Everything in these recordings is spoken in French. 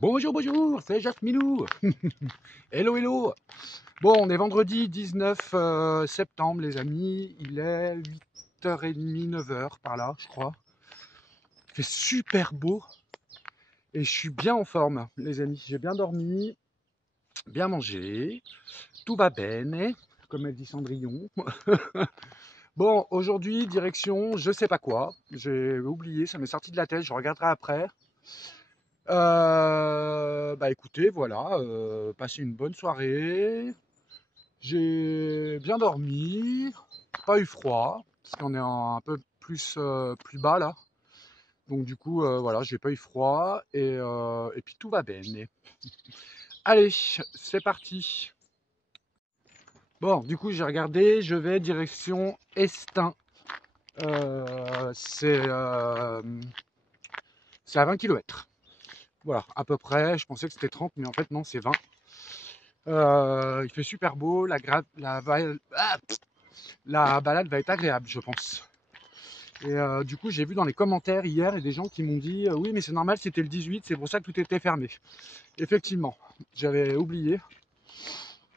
Bonjour, bonjour, c'est Jasminou. Hello, hello. Bon, on est vendredi 19 septembre, les amis. Il est 8h30, 9h par là, je crois. Il fait super beau et je suis bien en forme, les amis. J'ai bien dormi, bien mangé. Tout va bene, comme elle dit Cendrillon. Bon, aujourd'hui, direction, je sais pas quoi. J'ai oublié, ça m'est sorti de la tête, je regarderai après. Bah écoutez, voilà, passez une bonne soirée. J'ai bien dormi, pas eu froid, parce qu'on est un peu plus bas là. Donc du coup, voilà, j'ai pas eu froid et puis tout va bien. Allez, c'est parti. Bon, du coup, j'ai regardé, je vais direction Estin. Euh, c'est euh, c'est à 20 km. Voilà, à peu près. Je pensais que c'était 30, mais en fait, non, c'est 20. Il fait super beau, la balade va être agréable, je pense. Et du coup, j'ai vu dans les commentaires hier et des gens qui m'ont dit oui, mais c'est normal, c'était le 18, c'est pour ça que tout était fermé. Effectivement, j'avais oublié.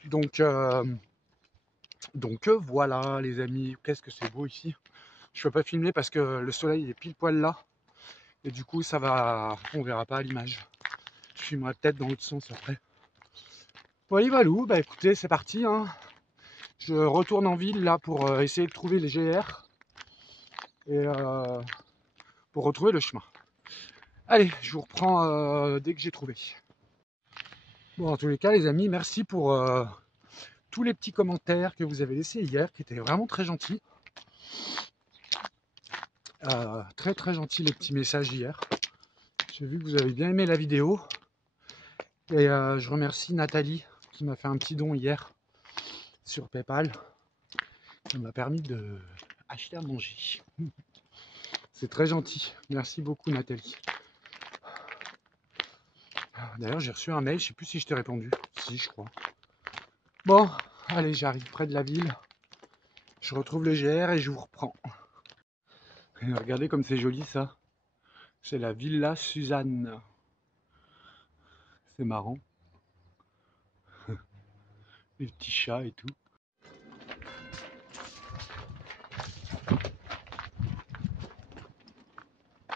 Donc, euh, donc, voilà, les amis, qu'est-ce que c'est beau ici. Je peux pas filmer parce que le soleil est pile poil là. Et du coup, ça va, on verra pas à l'image. Je filmerai peut-être dans l'autre sens après. Voilà, Valou, bah écoutez, c'est parti, hein. Je retourne en ville là pour essayer de trouver les GR et pour retrouver le chemin. Allez, je vous reprends dès que j'ai trouvé. Bon, en tous les cas, les amis, merci pour tous les petits commentaires que vous avez laissés hier, qui étaient vraiment très gentils. Très très gentils les petits messages hier. J'ai vu que vous avez bien aimé la vidéo. Et je remercie Nathalie qui m'a fait un petit don hier sur PayPal. Ça m'a permis de acheter à manger. C'est très gentil. Merci beaucoup Nathalie. D'ailleurs, j'ai reçu un mail, je sais plus si je t'ai répondu. Si, je crois. Bon, allez, j'arrive près de la ville. Je retrouve le GR et je vous reprends. Et regardez comme c'est joli ça. C'est la Villa Suzanne. C'est marrant. Les petits chats et tout.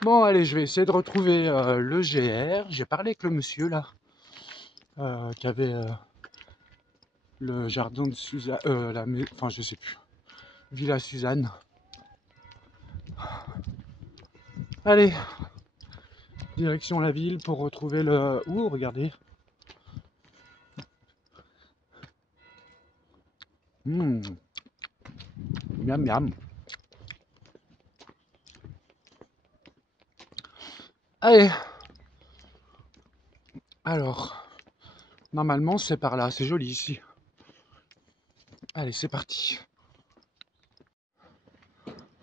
Bon, allez, je vais essayer de retrouver le GR. J'ai parlé avec le monsieur là, qui avait le jardin de Suzanne, enfin je sais plus, Villa Suzanne. Allez, direction la ville pour retrouver le... Ouh, regardez. Miam miam. Allez. Alors, normalement c'est par là, c'est joli ici. Allez, c'est parti.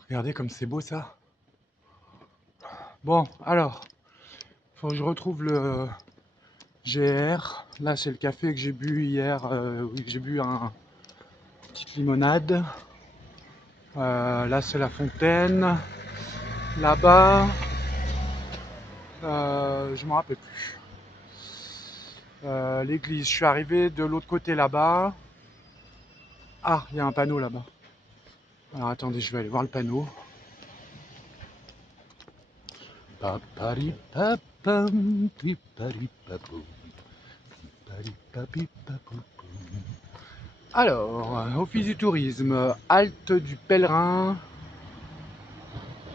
Regardez comme c'est beau ça. Bon, alors, faut que je retrouve le GR. Là, c'est le café que j'ai bu hier. Oui, j'ai bu une petite limonade. Là, c'est la fontaine. Là-bas, je m'en rappelle plus. L'église. Je suis arrivé de l'autre côté là-bas. Ah, il y a un panneau là-bas. Alors attendez, je vais aller voir le panneau. Alors, office du tourisme, halte du pèlerin.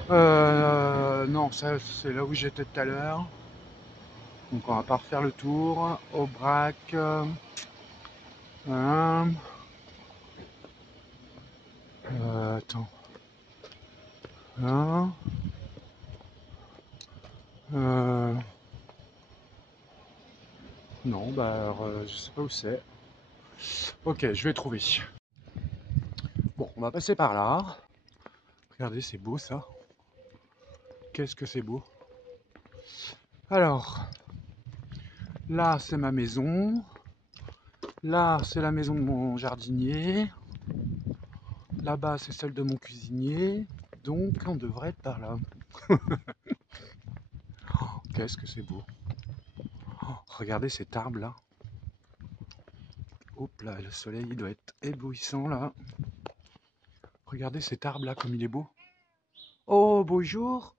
Non, ça c'est là où j'étais tout à l'heure. Donc on va pas refaire le tour. Aubrac. Hein. Attends. Hein. Euh, non, bah alors, je sais pas où c'est. Ok, je vais trouver. Bon, on va passer par là. Regardez, c'est beau ça. Qu'est-ce que c'est beau. Alors, là c'est ma maison. Là c'est la maison de mon jardinier. Là-bas c'est celle de mon cuisinier. Donc on devrait être par là. Qu'est-ce que c'est beau. Regardez cet arbre là. Hop là, le soleil il doit être éblouissant là. Regardez cet arbre là comme il est beau. Oh bonjour.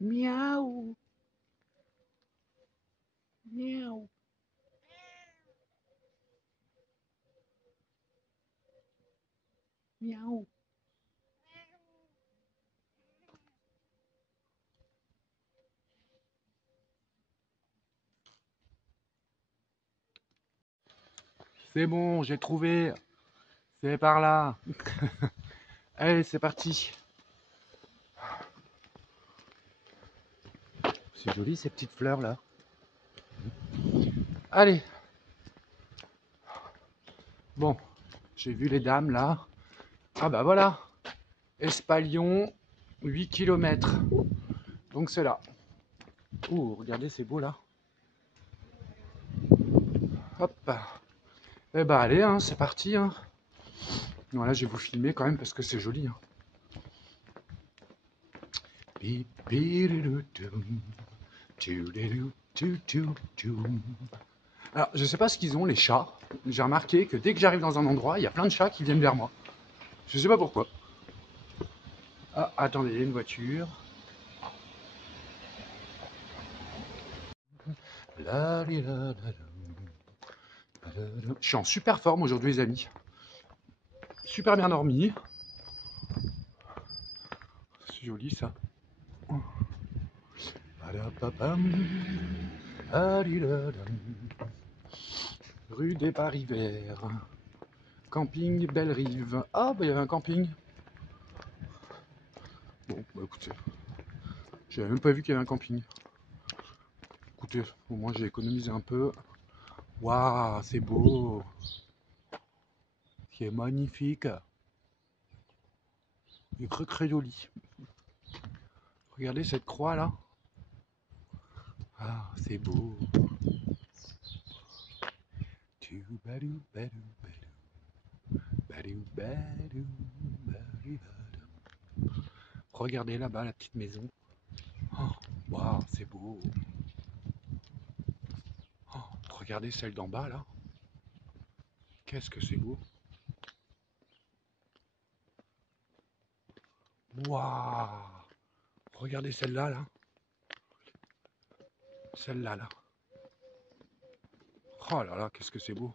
Miaou. Miaou. Miaou. C'est bon, j'ai trouvé. C'est par là. Allez, c'est parti. C'est joli ces petites fleurs là. Allez. Bon, j'ai vu les dames là. Ah bah voilà. Espalion, 8 km. Donc c'est là. Oh, regardez, c'est beau là. Hop. Eh bah allez, hein, c'est parti. Hein. Voilà, je vais vous filmer quand même parce que c'est joli. Hein. Alors, je sais pas ce qu'ils ont, les chats. J'ai remarqué que dès que j'arrive dans un endroit, il y a plein de chats qui viennent vers moi. Je sais pas pourquoi. Ah, attendez, il y a une voiture. Je suis en super forme aujourd'hui, les amis. Super bien dormi. C'est joli ça. Rue des Paris-Verts. Camping Belle-Rive. Ah, bah il y avait un camping. Bon, bah écoutez. J'avais même pas vu qu'il y avait un camping. Écoutez, au moins j'ai économisé un peu. Waouh, c'est beau. C'est magnifique. C'est très joli. Regardez cette croix là. Ah, c'est beau. Regardez là-bas la petite maison. Oh, waouh, c'est beau. Oh, regardez celle d'en bas là. Qu'est-ce que c'est beau. Waouh. Regardez celle-là là. Celle-là là. Oh là là, qu'est-ce que c'est beau.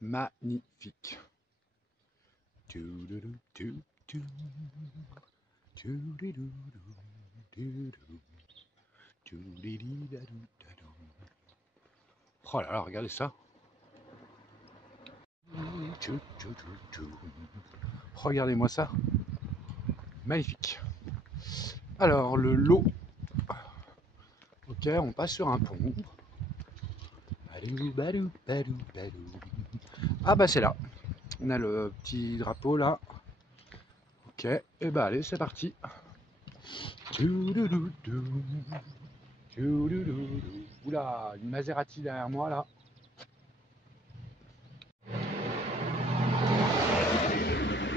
Magnifique. Oh là là, regardez ça. Regardez-moi ça. Magnifique. Alors, le lot. Ok, on passe sur un pont. Ah bah c'est là. On a le petit drapeau là. Ok, et bah allez, c'est parti. Oula, une Maserati derrière moi là.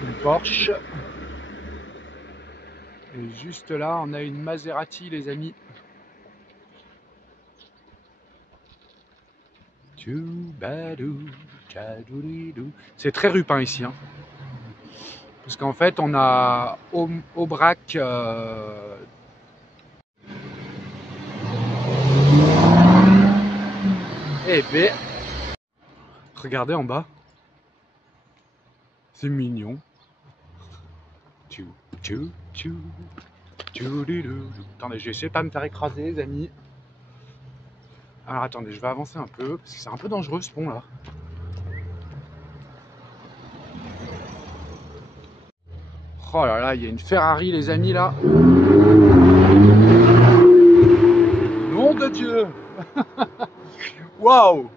Une Porsche. Et juste là, on a une Maserati, les amis. C'est très rupin ici. Hein. Parce qu'en fait, on a Aubrac. Eh ben, regardez en bas. C'est mignon. Attendez, je vais essayer de pas me faire écraser, les amis. Alors attendez, je vais avancer un peu, parce que c'est un peu dangereux ce pont là. Oh là là, il y a une Ferrari, les amis, là. Nom de Dieu. Waouh.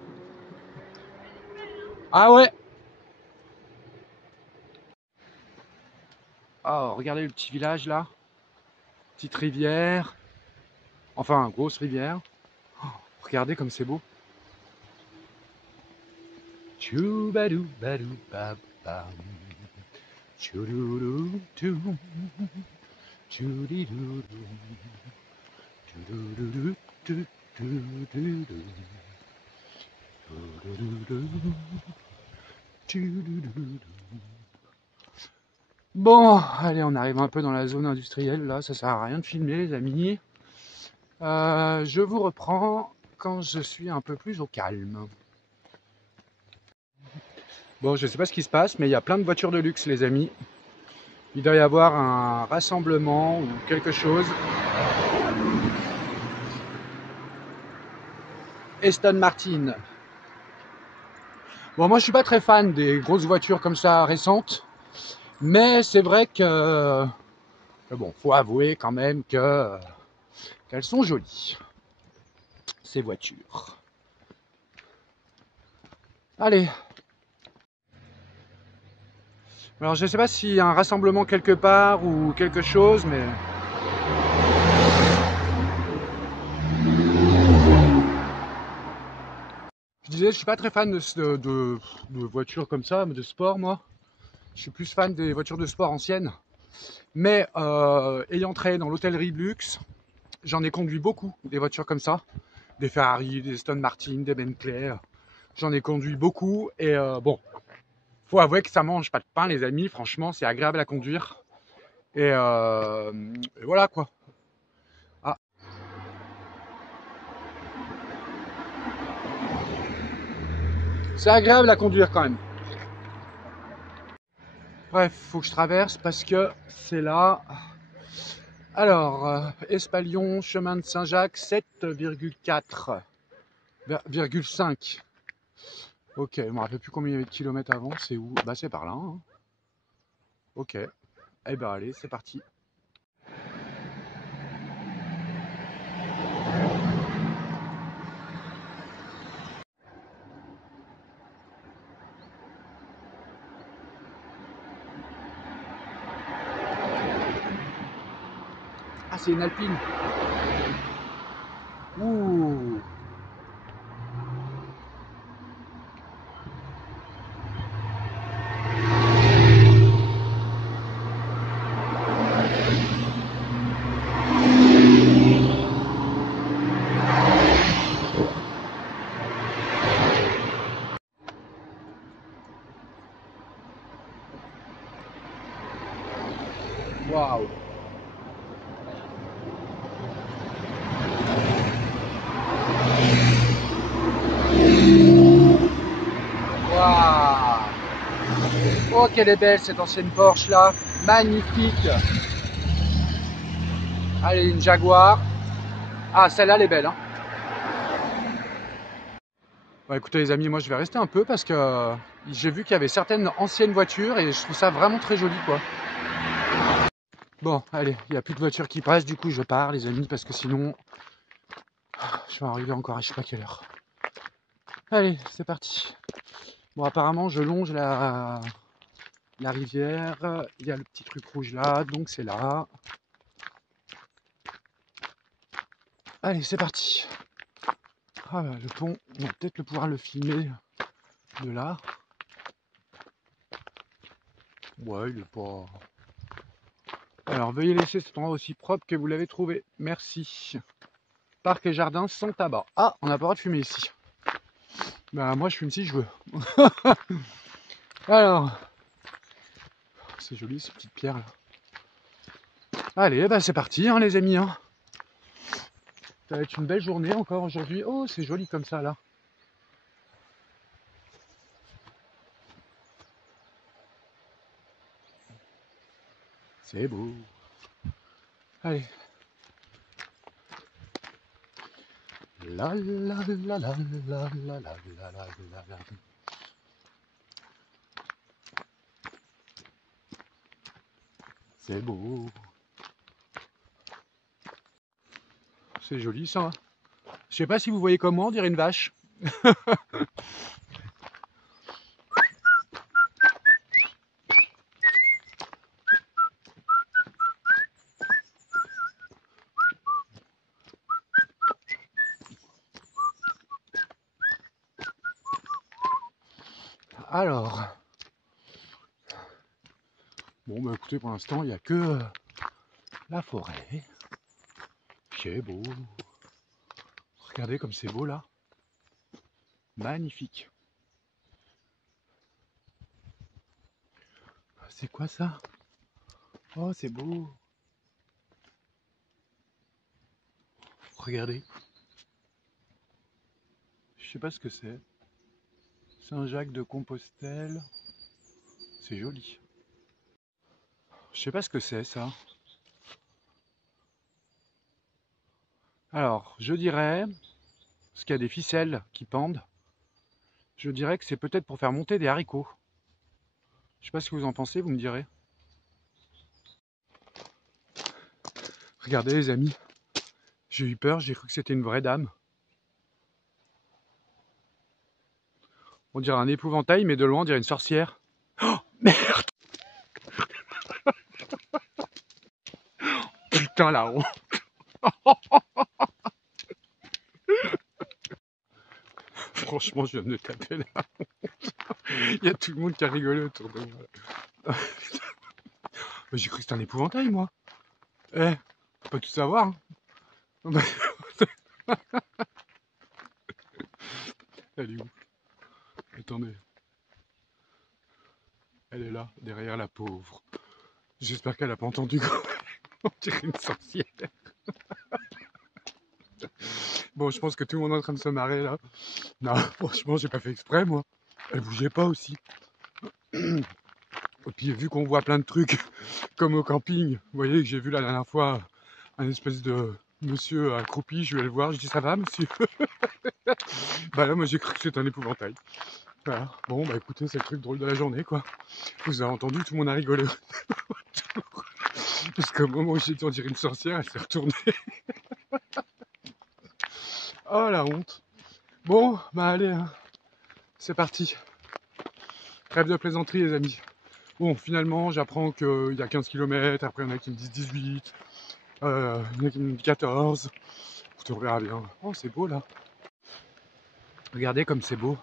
Ah ouais. Oh, regardez le petit village là. Petite rivière. Enfin, grosse rivière. Oh, regardez comme c'est beau. Bon, allez, on arrive un peu dans la zone industrielle, là, ça sert à rien de filmer, les amis. Je vous reprends quand je suis un peu plus au calme. Bon, je sais pas ce qui se passe, mais il y a plein de voitures de luxe, les amis. Il doit y avoir un rassemblement ou quelque chose. Aston Martin. Bon, moi, je suis pas très fan des grosses voitures comme ça récentes, mais c'est vrai que bon, faut avouer quand même que qu'elles sont jolies, ces voitures. Allez. Alors, je sais pas s'il y a un rassemblement quelque part ou quelque chose, mais je disais, je suis pas très fan de voitures comme ça, de sport, moi. Je suis plus fan des voitures de sport anciennes. Mais ayant travaillé dans l'hôtellerie de luxe, j'en ai conduit beaucoup, des voitures comme ça. Des Ferrari, des Aston Martin, des Bentley. J'en ai conduit beaucoup. Et bon, faut avouer que ça mange pas de pain, les amis. Franchement, c'est agréable à conduire. Et voilà quoi. Ah, c'est agréable à conduire quand même. Bref, faut que je traverse parce que c'est là. Alors, Espalion, chemin de Saint-Jacques, 7,4, 5. Ok, je ne me rappelle plus combien il y avait de kilomètres avant, c'est où? Bah c'est par là. Hein. Ok, eh ben allez, c'est parti. Ah, c'est une Alpine. Ouh. Waouh. Waouh. Oh, qu'elle est belle cette ancienne Porsche là. Magnifique. Allez, une Jaguar. Ah, celle-là, elle est belle. Hein. Bon, écoutez les amis, moi je vais rester un peu parce que j'ai vu qu'il y avait certaines anciennes voitures et je trouve ça vraiment très joli quoi. Bon, allez, il n'y a plus de voitures qui passent, du coup je pars les amis parce que sinon je vais arriver encore à je sais pas quelle heure. Allez, c'est parti. Bon, apparemment je longe la rivière, il y a le petit truc rouge là, donc c'est là. Allez, c'est parti. Ah, bah, le pont, on va peut-être pouvoir le filmer de là. Ouais, il est pas... Alors, veuillez laisser cet endroit aussi propre que vous l'avez trouvé. Merci. Parc et jardin sans tabac. Ah, on n'a pas le droit de fumer ici. Bah, moi, je fume si je veux. Alors, c'est joli ces petites pierres là. Allez, bah, c'est parti, hein, les amis. Hein. Ça va être une belle journée encore aujourd'hui. Oh, c'est joli comme ça là. C'est beau. Allez. La la la la la la la la la la. C'est beau. C'est joli ça. Hein. Je sais pas si vous voyez comment, on dirait une vache. Alors, bon bah écoutez, pour l'instant, il n'y a que la forêt. c'est beau. Regardez comme c'est beau là. Magnifique. C'est quoi ça? Oh, c'est beau. Regardez. Je sais pas ce que c'est. Saint-Jacques-de-Compostelle. C'est joli. Je sais pas ce que c'est ça. Alors, je dirais, parce qu'il y a des ficelles qui pendent, je dirais que c'est peut-être pour faire monter des haricots. Je sais pas ce que vous en pensez, vous me direz. Regardez les amis, j'ai eu peur, j'ai cru que c'était une vraie dame. On dirait un épouvantail, mais de loin on dirait une sorcière. Oh, merde! Putain la honte! Franchement, je viens de me taper là. Il y a tout le monde qui a rigolé autour de moi. J'ai cru que c'était un épouvantail, moi. Eh, faut pas tout savoir. Hein. Elle est où? Attendez. Elle est là, derrière la pauvre. J'espère qu'elle a pas entendu. On dirait une sorcière. Bon, je pense que tout le monde est en train de se marrer là. Non, franchement, j'ai pas fait exprès, moi. Elle bougeait pas aussi. Et puis, vu qu'on voit plein de trucs, comme au camping, vous voyez que j'ai vu la dernière fois un espèce de monsieur accroupi, je vais le voir, je dis ça va, monsieur? Bah là, moi, j'ai cru que c'était un épouvantail. Voilà. Bon, bah écoutez, c'est le truc drôle de la journée, quoi. Vous avez entendu, tout le monde a rigolé. Parce qu'au moment où j'ai dit on dirait une sorcière, elle s'est retournée. Oh la honte. Bon, bah allez, hein. C'est parti. Trêve de plaisanterie, les amis. Bon, finalement, j'apprends qu'il y a 15 km, après il y en a qui me disent 18, il y en a qui me disent 14. Écoutez, on verra bien. Oh, c'est beau là. Regardez comme c'est beau.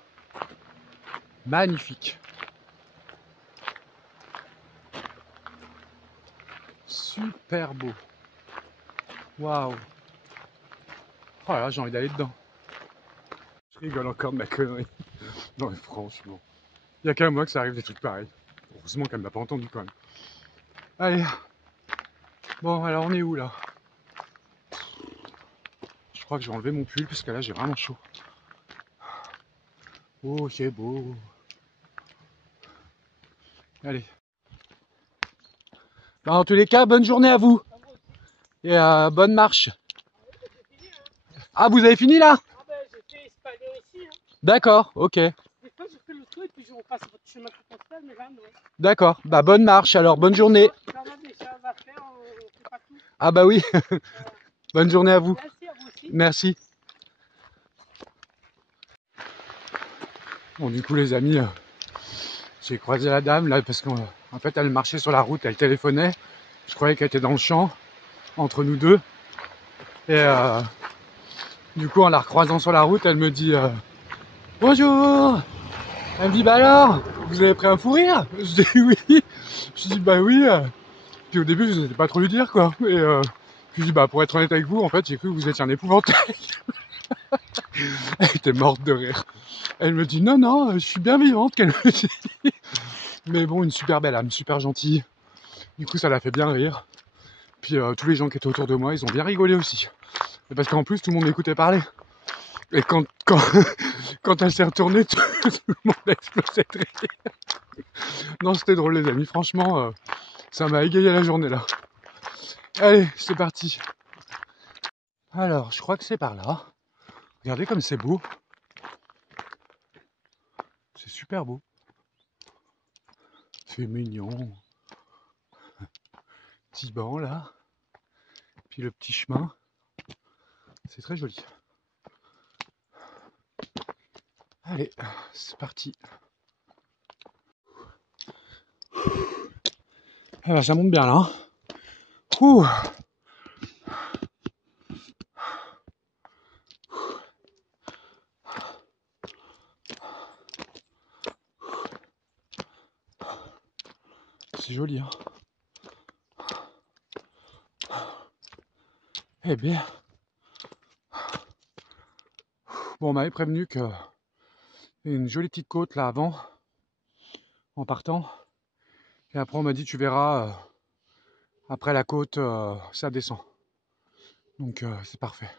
Magnifique. Super beau. Waouh. Oh là, j'ai envie d'aller dedans. Je rigole encore de ma connerie. Non mais franchement, il n'y a qu'à moi que ça arrive des trucs pareils. Heureusement qu'elle ne m'a pas entendu quand même. Allez. Bon, alors on est où là? Je crois que je vais enlever mon pull parce que là j'ai vraiment chaud. Oh, c'est beau. Allez. Bah, en tous les cas, bonne journée à vous. Et bonne marche. Ah, vous avez fini là? Ah ben j'ai fait espagnol ici. Hein. D'accord, ok. Des fois je fais le tour et puis je repasse votre chemin principal, mais là non. D'accord, bah bonne marche alors, bonne journée. Ça va des choses à faire, on fait pas tout. Ah bah oui, bonne journée à vous. Merci à vous aussi. Merci. Bon du coup les amis, j'ai croisé la dame là parce qu'en fait elle marchait sur la route, elle téléphonait. Je croyais qu'elle était dans le champ, entre nous deux. Et du coup en la recroisant sur la route, elle me dit bonjour. Elle me dit bah alors, vous avez pris un fou rire? Je dis oui. Je dis bah oui. Puis au début je n'osais pas trop lui dire quoi. Et puis je dis bah pour être honnête avec vous, en fait j'ai cru que vous étiez un épouvantail. Elle était morte de rire. Elle me dit non non, je suis bien vivante qu'elle me dit. Mais bon, une super belle âme, super gentille. Du coup ça l'a fait bien rire. Puis tous les gens qui étaient autour de moi, ils ont bien rigolé aussi. Et parce qu'en plus tout le monde m'écoutait parler. Et quand elle s'est retournée, tout le monde a explosé de rire. Non, c'était drôle les amis, franchement, ça m'a égayé la journée là. Allez, c'est parti. Alors, je crois que c'est par là. Regardez comme c'est beau. C'est super beau. C'est mignon. Petit banc là. Puis le petit chemin. C'est très joli. Allez, c'est parti. Alors ça monte bien là. Ouh. C'est joli hein. Eh bien, Bon, on m'avait prévenu que y a une jolie petite côte là avant, en partant. Et après on m'a dit tu verras, après la côte, ça descend. Donc c'est parfait.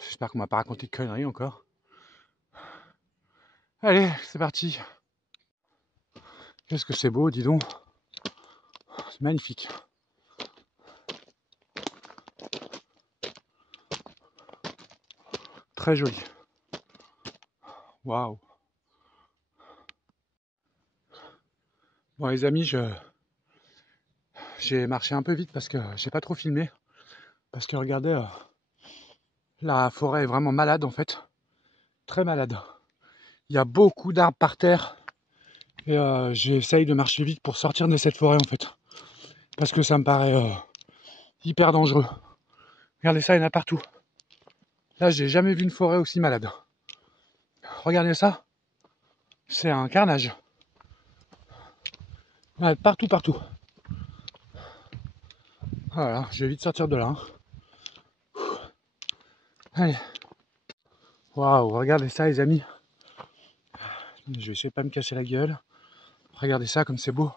J'espère qu'on m'a pas raconté de conneries encore. Allez, c'est parti. Qu'est-ce que c'est beau, dis donc. C'est magnifique. Très joli. Waouh. Bon les amis, j'ai marché un peu vite parce que j'ai pas trop filmé. Parce que regardez, la forêt est vraiment malade en fait. Très malade. Il y a beaucoup d'arbres par terre. Et j'essaye de marcher vite pour sortir de cette forêt en fait. Parce que ça me paraît hyper dangereux. Regardez ça, il y en a partout. Là, j'ai jamais vu une forêt aussi malade. Regardez ça. C'est un carnage. Ouais, partout, partout. Voilà, je vais vite sortir de là. Allez. Waouh, regardez ça les amis. Je vais essayer de pas me casser la gueule. Regardez ça comme c'est beau.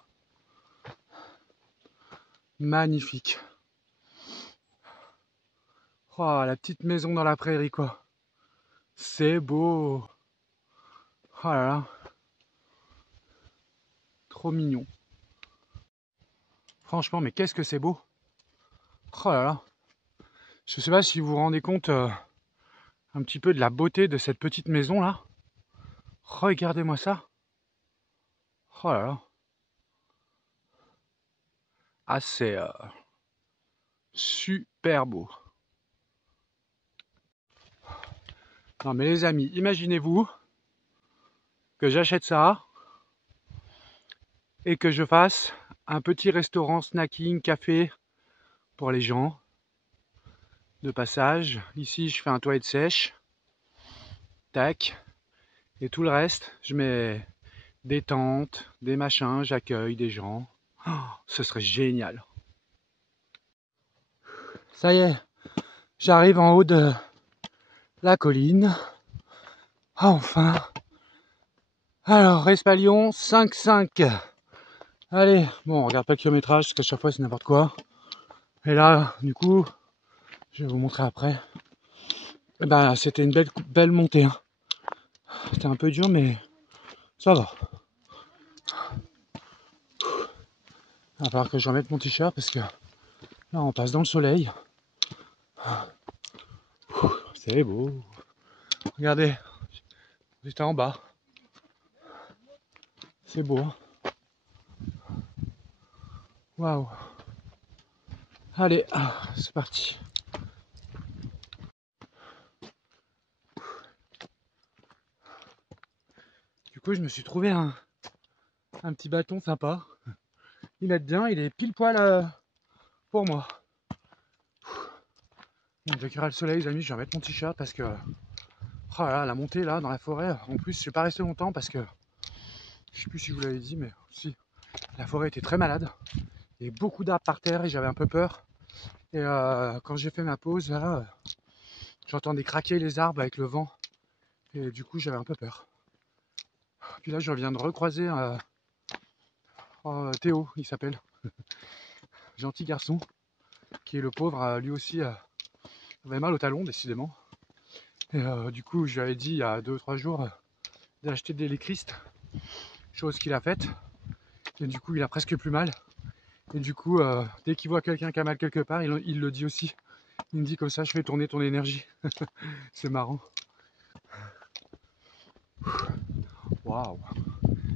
Magnifique. Oh, la petite maison dans la prairie quoi. C'est beau. Oh là là. Trop mignon. Franchement, mais qu'est-ce que c'est beau. Oh là là. Je sais pas si vous vous rendez compte un petit peu de la beauté de cette petite maison là. Regardez-moi ça. Oh là là. Ah, c'est super beau. Non mais les amis, imaginez-vous que j'achète ça et que je fasse un petit restaurant snacking, café pour les gens de passage. Ici, je fais un toilette sèche. Tac. Et tout le reste, je mets des tentes, des machins, j'accueille des gens. Oh, ce serait génial. Ça y est, j'arrive en haut de la colline. Enfin. Alors, Espalion 5,5. Allez, bon, on regarde pas le kilométrage parce qu'à chaque fois c'est n'importe quoi. Et là, du coup, je vais vous montrer après. Et ben, c'était une belle montée. Hein. C'était un peu dur, mais ça va. Il va falloir que je remette mon t-shirt parce que là, on passe dans le soleil. C'est beau. Regardez, j'étais en bas. C'est beau. Hein. Waouh. Allez, c'est parti. Du coup, je me suis trouvé un petit bâton sympa. Il m'aide bien, il est pile poil pour moi. Donc, dès qu'il y aura le soleil, les amis, je vais remettre mon t-shirt parce que oh là là, la montée là dans la forêt. En plus, je suis pas resté longtemps parce que je sais plus si je vous l'avais dit, mais si la forêt était très malade. Il y avait beaucoup d'arbres par terre et j'avais un peu peur. Et quand j'ai fait ma pause, là, j'entendais craquer les arbres avec le vent. Et du coup, j'avais un peu peur. Puis là, je viens de recroiser Théo, il s'appelle. Gentil garçon. Qui est le pauvre, lui aussi avait mal au talon, décidément. Et du coup, je lui avais dit il y a 2 ou 3 jours d'acheter des Lécristes. Chose qu'il a faite. Et du coup, il a presque plus mal. Et du coup, dès qu'il voit quelqu'un qui a mal quelque part, il le dit aussi. Il me dit comme ça, je fais tourner ton énergie. C'est marrant. Waouh.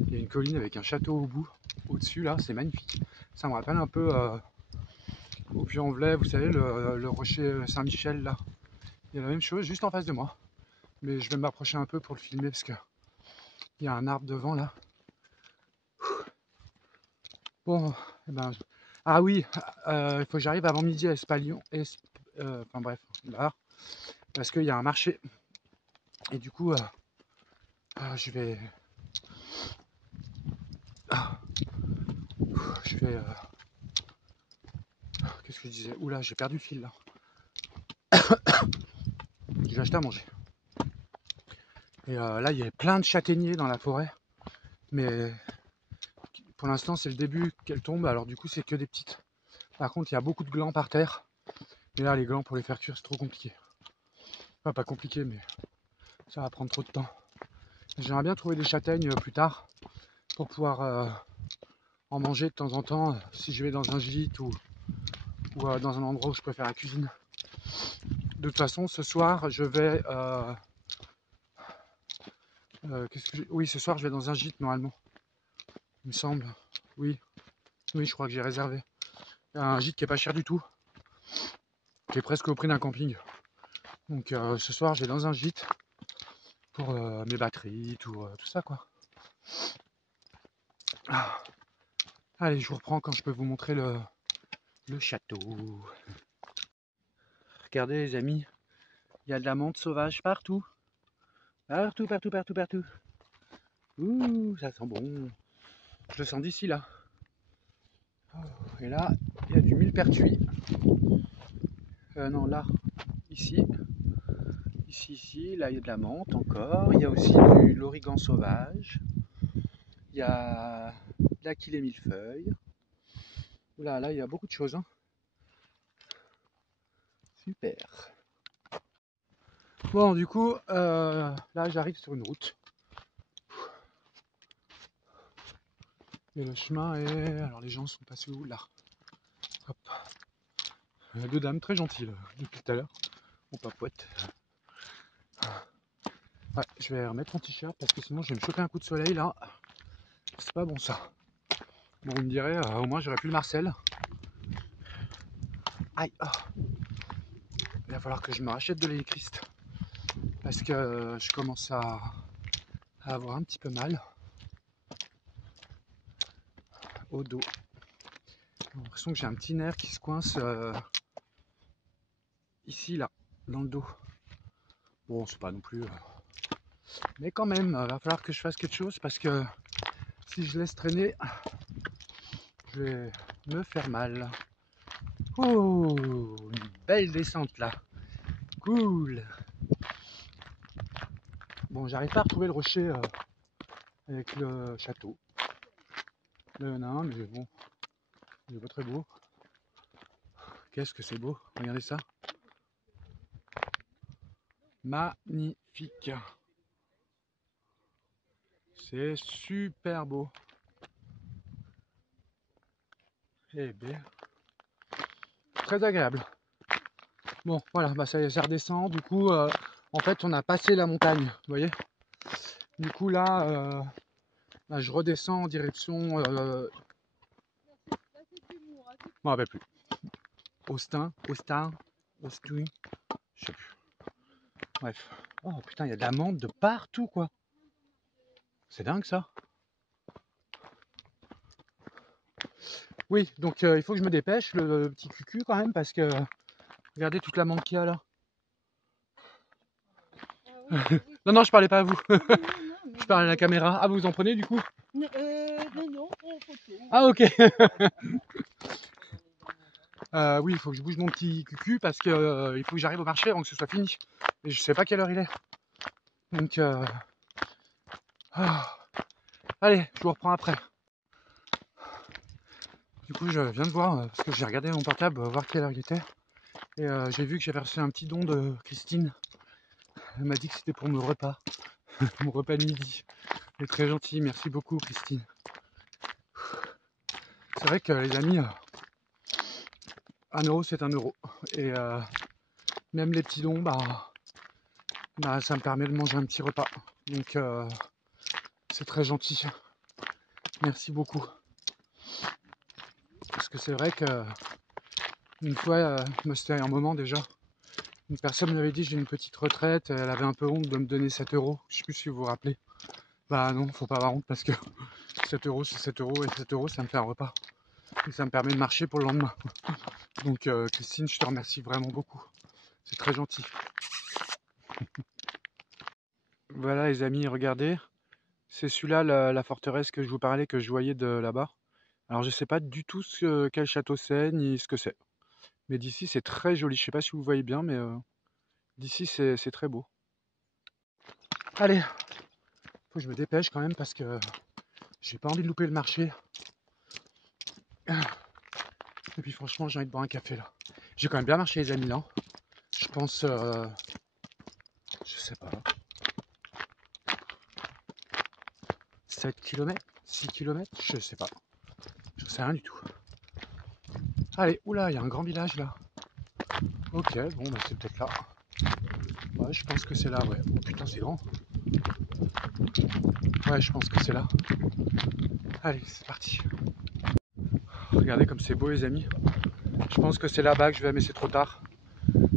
Il y a une colline avec un château au bout, au-dessus là, c'est magnifique. Ça me rappelle un peu au Puy-en-Velay, vous savez, le rocher Saint-Michel là. Il y a la même chose juste en face de moi. Mais je vais m'approcher un peu pour le filmer parce que il y a un arbre devant là. Bon, eh ben, ah oui, il faut que j'arrive avant midi à Espalion. Enfin bref, là, parce qu'il y a un marché. Et du coup, je vais. Je vais. Qu'est-ce que je disais? Oula, j'ai perdu le fil là. je vais acheter à manger. Et là, il y a plein de châtaigniers dans la forêt. Mais pour l'instant, c'est le début qu'elles tombent. Alors du coup, c'est que des petites. Par contre, il y a beaucoup de glands par terre. Et là, les glands, pour les faire cuire, c'est trop compliqué. Enfin, pas compliqué, mais ça va prendre trop de temps. J'aimerais bien trouver des châtaignes plus tard pour pouvoir en manger de temps en temps si je vais dans un gîte ou dans un endroit où je peux faire la cuisine. De toute façon, ce soir, je vais... oui, ce soir, je vais dans un gîte, normalement. Il me semble. Oui, je crois que j'ai réservé. Un gîte qui est pas cher du tout. Qui est presque au prix d'un camping. Donc ce soir, je vais dans un gîte pour mes batteries, tout ça, quoi. Ah. Allez, je vous reprends quand je peux vous montrer le château. Regardez, les amis. Il y a de la menthe sauvage partout. Partout, partout, partout, partout. Ouh, ça sent bon. Je le sens d'ici là. Et là, il y a du millepertuis. Non, là, ici. Ici, là, il y a de la menthe encore. Il y a aussi de l'origan sauvage. Il y a de l'achillée millefeuille. Là, il y a beaucoup de choses. Hein. Super. Bon, du coup, là, j'arrive sur une route. Et le chemin est... Alors, les gens sont passés où, là? Hop. Il y a deux dames très gentilles, là, depuis tout à l'heure. On papote. Ouais, je vais remettre mon t-shirt parce que sinon je vais me choper un coup de soleil là. C'est pas bon ça. Bon, vous me direz, au moins j'aurai plus le Marcel. Aïe, oh. Il va falloir que je me rachète de l'électriste parce que je commence à avoir un petit peu mal au dos. J'ai l'impression que j'ai un petit nerf qui se coince ici là, dans le dos. Bon, c'est pas non plus. Mais quand même, va falloir que je fasse quelque chose parce que si je laisse traîner, je vais me faire mal. Oh, une belle descente là. Cool. Bon, j'arrive pas à retrouver le rocher avec le château. Là, il y en a un, mais bon, il est pas très beau. Qu'est-ce que c'est beau, regardez ça. Magnifique. C'est super beau. Eh bien, très agréable. Bon, voilà, bah ça redescend. Du coup, en fait, on a passé la montagne, vous voyez. Du coup, là, bah, je redescends en direction... je m'en rappelle plus. Austin, je sais plus. Bref. Oh putain, il y a de la menthe de partout, quoi. C'est dingue, ça. Oui, donc il faut que je me dépêche, le petit cucu, quand même, parce que... Regardez toute la menthe qu'il y a, là. Non, non, je parlais pas à vous. Je parlais à la caméra. Ah, vous en prenez, du coup? Non, en photo. Ah, ok. Oui, il faut que je bouge mon petit cucu parce que il faut que j'arrive au marché avant que ce soit fini. Et je sais pas quelle heure il est. Donc, allez, je vous reprends après. Du coup, je viens de voir, parce que j'ai regardé mon portable, voir quelle heure il était. Et j'ai vu que j'avais reçu un petit don de Christine. Elle m'a dit que c'était pour mon repas. Mon repas de midi. Elle est très gentille, merci beaucoup Christine. C'est vrai que les amis, 1 euro c'est 1 euro. Et même les petits dons, bah, ça me permet de manger un petit repas. Donc c'est très gentil. Merci beaucoup. Parce que c'est vrai que une fois, c'était un moment déjà, une personne m'avait dit j'ai une petite retraite, elle avait un peu honte de me donner 7 euros. Je sais plus si vous vous rappelez. Bah non, faut pas avoir honte parce que 7 euros c'est 7 euros et 7 euros ça me fait un repas. Et ça me permet de marcher pour le lendemain. Donc Christine, je te remercie vraiment beaucoup. C'est très gentil. Voilà les amis, regardez. C'est celui-là, la forteresse que je vous parlais, que je voyais de là-bas. Alors je sais pas du tout quel château c'est, ni ce que c'est. Mais d'ici c'est très joli. Je sais pas si vous voyez bien, mais D'ici, c'est très beau. Allez, faut que je me dépêche quand même parce que j'ai pas envie de louper le marché. Et puis franchement, j'ai envie de boire un café là. J'ai quand même bien marché les amis là. Je pense, je sais pas, 7 km, 6 km, je sais pas. Je sais rien du tout. Allez, oula, il y a un grand village là. Ok, bon bah c'est peut-être là. Ouais, je pense que c'est là, ouais. Oh putain, c'est grand. Ouais, je pense que c'est là. Allez, c'est parti. Regardez comme c'est beau les amis. Je pense que c'est là-bas que je vais, mais c'est trop tard.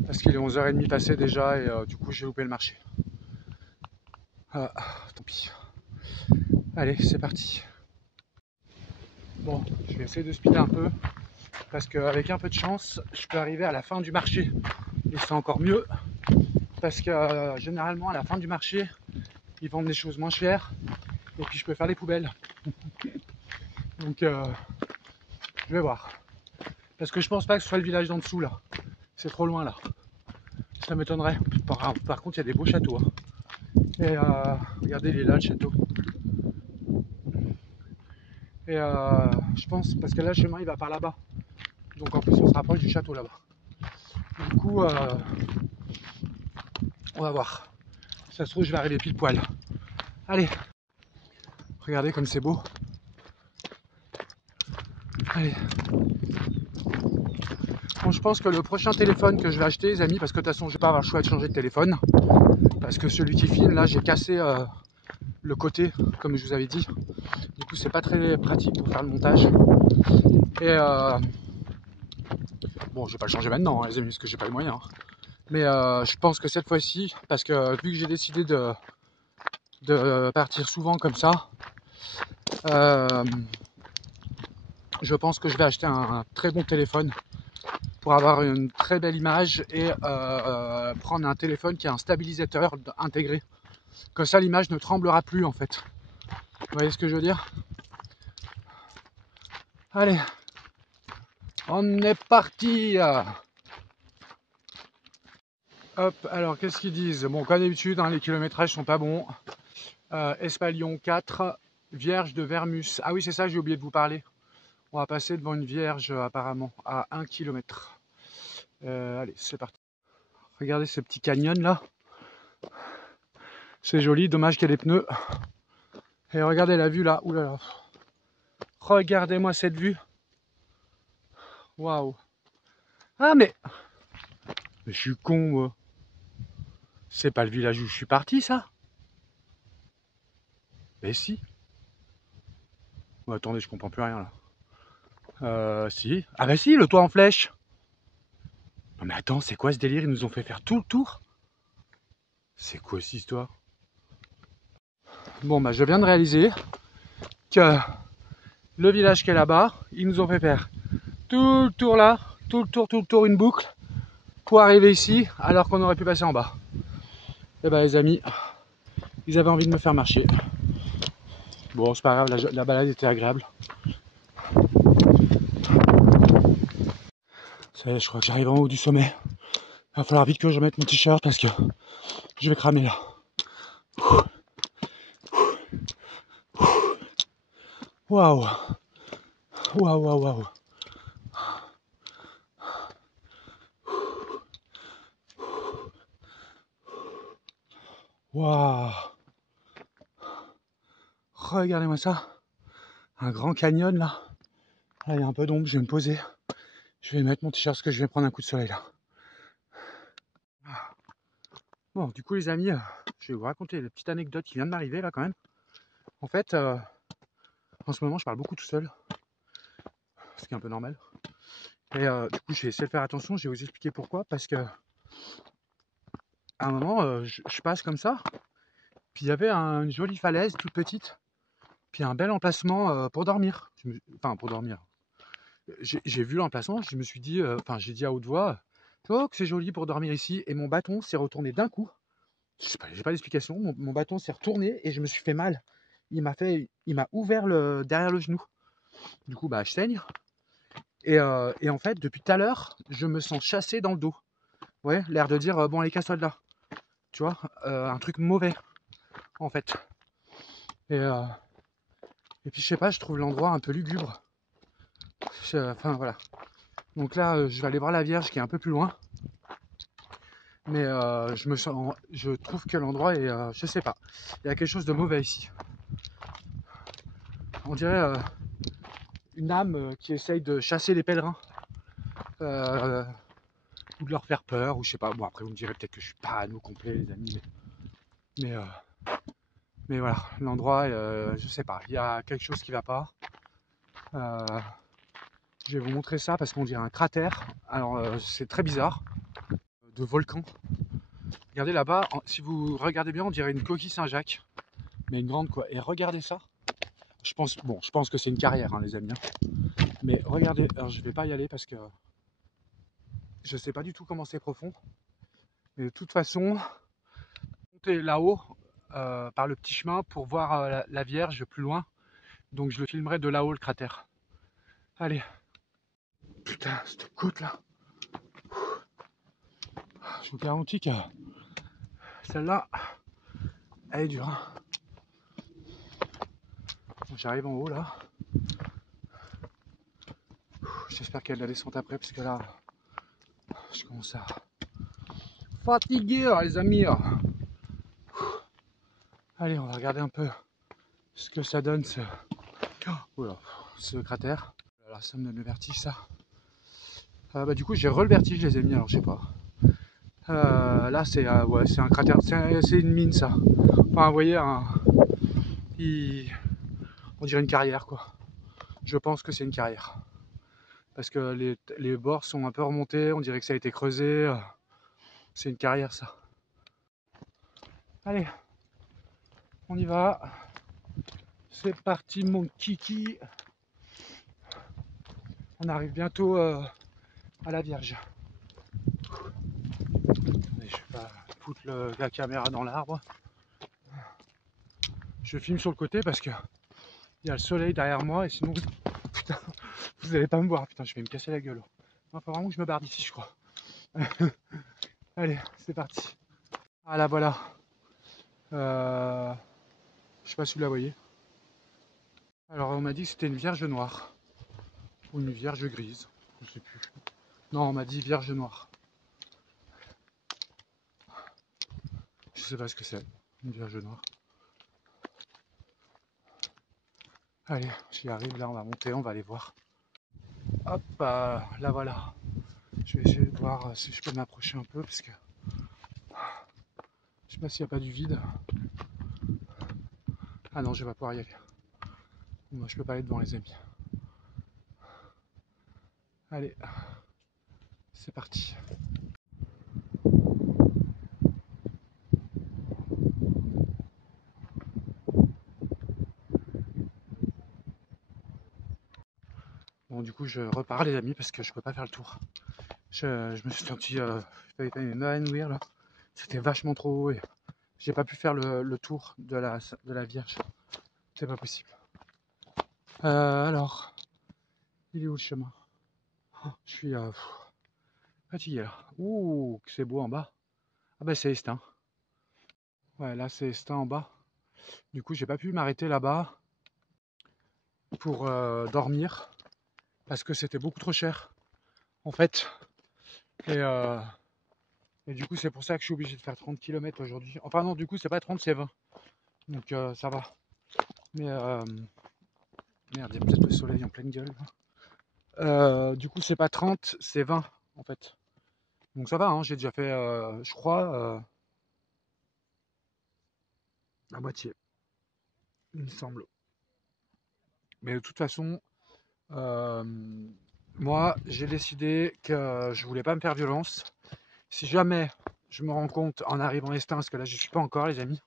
Parce qu'il est 11h30 passé déjà et du coup j'ai loupé le marché. Ah, tant pis. Allez, c'est parti. Bon, je vais essayer de speeder un peu. Parce qu'avec un peu de chance, je peux arriver à la fin du marché. Et c'est encore mieux. Parce que généralement à la fin du marché, ils vendent des choses moins chères. Et puis je peux faire les poubelles. Donc je vais voir. Parce que je pense pas que ce soit le village d'en dessous là. C'est trop loin là. Ça m'étonnerait. Par contre, il y a des beaux châteaux. Hein. Et regardez, il est là le château. Et je pense, parce que là, le chemin il va par là-bas. Donc en plus, on se rapproche du château là-bas. Du coup, on va voir. Si ça se trouve, je vais arriver pile poil. Allez. Regardez comme c'est beau. Allez. Bon, je pense que le prochain téléphone que je vais acheter, les amis, parce que de toute façon, je vais pas avoir le choix de changer de téléphone. Parce que celui qui filme, là, j'ai cassé le côté, comme je vous avais dit. Du coup, c'est pas très pratique pour faire le montage. Et bon, je vais pas le changer maintenant, hein, les amis, parce que j'ai pas les moyens. Hein. Mais je pense que cette fois-ci, parce que vu que j'ai décidé de partir souvent comme ça, je pense que je vais acheter un très bon téléphone pour avoir une très belle image et prendre un téléphone qui a un stabilisateur intégré. Comme ça, l'image ne tremblera plus en fait. Vous voyez ce que je veux dire? Allez, on est parti. Hop, alors qu'est-ce qu'ils disent? Bon, comme d'habitude, hein, les kilométrages sont pas bons. Espalion 4, Vierge de Vermus. Ah oui, c'est ça, j'ai oublié de vous parler. On va passer devant une vierge apparemment à 1 km. Allez, c'est parti. Regardez ce petit canyon là. C'est joli, dommage qu'il y ait des pneus. Et regardez la vue là. Ouh là là. Regardez-moi cette vue. Waouh. Ah mais je suis con moi. C'est pas le village où je suis parti ça? Mais si. Oh, attendez, je comprends plus rien là. Si. Ah bah si, le toit en flèche. Non mais attends, c'est quoi ce délire? Ils nous ont fait faire tout le tour? C'est quoi cette histoire? Bon bah je viens de réaliser que le village qui est là-bas, ils nous ont fait faire tout le tour là, tout le tour, une boucle pour arriver ici alors qu'on aurait pu passer en bas. Et bah les amis, ils avaient envie de me faire marcher. Bon c'est pas grave, la balade était agréable. Ça y est, je crois que j'arrive en haut du sommet. Il va falloir vite que je remette mon t-shirt parce que je vais cramer là. Waouh. Waouh, waouh, waouh. Waouh. Regardez-moi ça. Un grand canyon là. Là, il y a un peu d'ombre, je vais me poser. Je vais mettre mon t-shirt parce que je vais prendre un coup de soleil là. Bon, du coup les amis, je vais vous raconter la petite anecdote qui vient de m'arriver là quand même. En fait, en ce moment je parle beaucoup tout seul. Ce qui est un peu normal. Et du coup je vais essayer de faire attention, je vais vous expliquer pourquoi. Parce que à un moment, je passe comme ça. Puis il y avait une jolie falaise toute petite. Puis un bel emplacement pour dormir. Enfin pour dormir. J'ai vu l'emplacement, je me suis dit, j'ai dit à haute voix, oh que c'est joli pour dormir ici. Et mon bâton s'est retourné d'un coup. Je sais pas, j'ai pas d'explication. Mon bâton s'est retourné et je me suis fait mal. Il m'a ouvert derrière le genou. Du coup, bah, je saigne. Et en fait, depuis tout à l'heure, je me sens chassé dans le dos. Ouais, l'air de dire bon allez casse-toi de là. Tu vois, un truc mauvais en fait. Et, euh, et puis je sais pas, je trouve l'endroit un peu lugubre. Enfin voilà. Donc là, je vais aller voir la Vierge qui est un peu plus loin. Mais je trouve que l'endroit est, je sais pas, il y a quelque chose de mauvais ici. On dirait une âme qui essaye de chasser les pèlerins. Euh, ou de leur faire peur, ou je sais pas. Bon après vous me direz peut-être que je suis pas à nous complet les amis. Mais, mais, mais voilà, l'endroit, je sais pas, il y a quelque chose qui va pas. Euh, je vais vous montrer ça parce qu'on dirait un cratère. Alors c'est très bizarre, de volcan. Regardez là-bas, si vous regardez bien, on dirait une coquille Saint-Jacques. Mais une grande quoi. Et regardez ça. Je pense que c'est une carrière, hein, les amis. Mais regardez, alors je vais pas y aller parce que je sais pas du tout comment c'est profond. Mais de toute façon, monter là-haut par le petit chemin pour voir la Vierge plus loin. Donc je le filmerai de là-haut le cratère. Allez. Putain, cette côte là. Je vous garantis que celle-là, elle est dure. Hein. J'arrive en haut là. J'espère qu'il y a de la descente après parce que là, je commence à fatiguer les amis. Allez, on va regarder un peu ce que ça donne ce cratère. Alors ça me donne le vertige ça. Du coup j'ai re le vertige les amis, alors je sais pas. Là c'est ouais, c'est un cratère, c'est une mine ça. Enfin vous voyez, on dirait une carrière quoi. Je pense que c'est une carrière. Parce que les bords sont un peu remontés, on dirait que ça a été creusé. C'est une carrière ça. Allez, on y va. C'est parti mon kiki. On arrive bientôt à la Vierge. Mais je vais pas foutre la caméra dans l'arbre. Je filme sur le côté parce que il y a le soleil derrière moi et sinon putain, vous allez pas me voir. Putain, je vais me casser la gueule. Il faut vraiment que je me barre d'ici, je crois. Allez, c'est parti. Ah là voilà. Je sais pas si vous la voyez. Alors on m'a dit que c'était une vierge noire. Ou une vierge grise. Je sais plus. Non, on m'a dit vierge noire. Je sais pas ce que c'est. Une vierge noire. Allez, j'y arrive. Là, on va monter. On va aller voir. Hop, là voilà. Je vais essayer de voir si je peux m'approcher un peu parce que je sais pas s'il n'y a pas du vide. Ah non, je vais pas pouvoir y aller. Moi, je peux pas aller devant les amis. Allez, c'est parti. Bon, du coup, je repars les amis parce que je peux pas faire le tour. Je me suis senti m'évanouir là. C'était vachement trop haut et j'ai pas pu faire le tour de la Vierge. C'est pas possible. Alors, il est où le chemin? Je suis fatigué là. Ouh, c'est beau en bas. Ah bah c'est Estin. Ouais, là c'est Estin en bas. Du coup, j'ai pas pu m'arrêter là-bas pour dormir parce que c'était beaucoup trop cher en fait. Et, euh, et du coup, c'est pour ça que je suis obligé de faire 30 km aujourd'hui. Enfin non, du coup, c'est pas 30, c'est 20. Donc ça va. Mais merde, il y a peut-être le soleil en pleine gueule. Du coup, c'est pas 30, c'est 20 en fait. Donc ça va, hein, j'ai déjà fait, je crois, la moitié, il me semble. Mais de toute façon, euh, moi, j'ai décidé que je voulais pas me faire violence. Si jamais je me rends compte en arrivant à Estin, parce que là je suis pas encore les amis,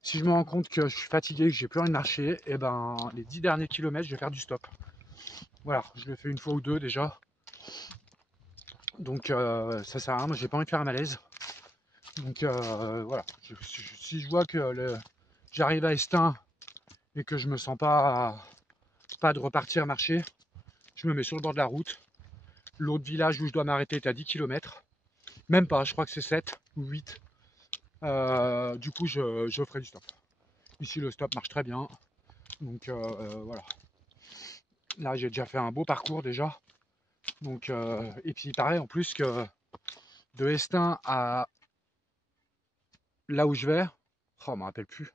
si je me rends compte que je suis fatigué, que j'ai plus envie de marcher, et ben les 10 derniers kilomètres, je vais faire du stop. Voilà, je le fais une fois ou deux déjà. Donc ça sert à rien, moi j'ai pas envie de faire un malaise. Donc voilà, si je vois que j'arrive à Estin et que je me sens pas de repartir marcher, je me mets sur le bord de la route. L'autre village où je dois m'arrêter est à 10 km. Même pas, je crois que c'est 7 ou 8. Du coup, je ferai du stop. Ici, le stop marche très bien. Donc voilà. Là, j'ai déjà fait un beau parcours déjà. Donc, et puis, il paraît en plus que de Estaing à là où je vais, oh, je ne me rappelle plus,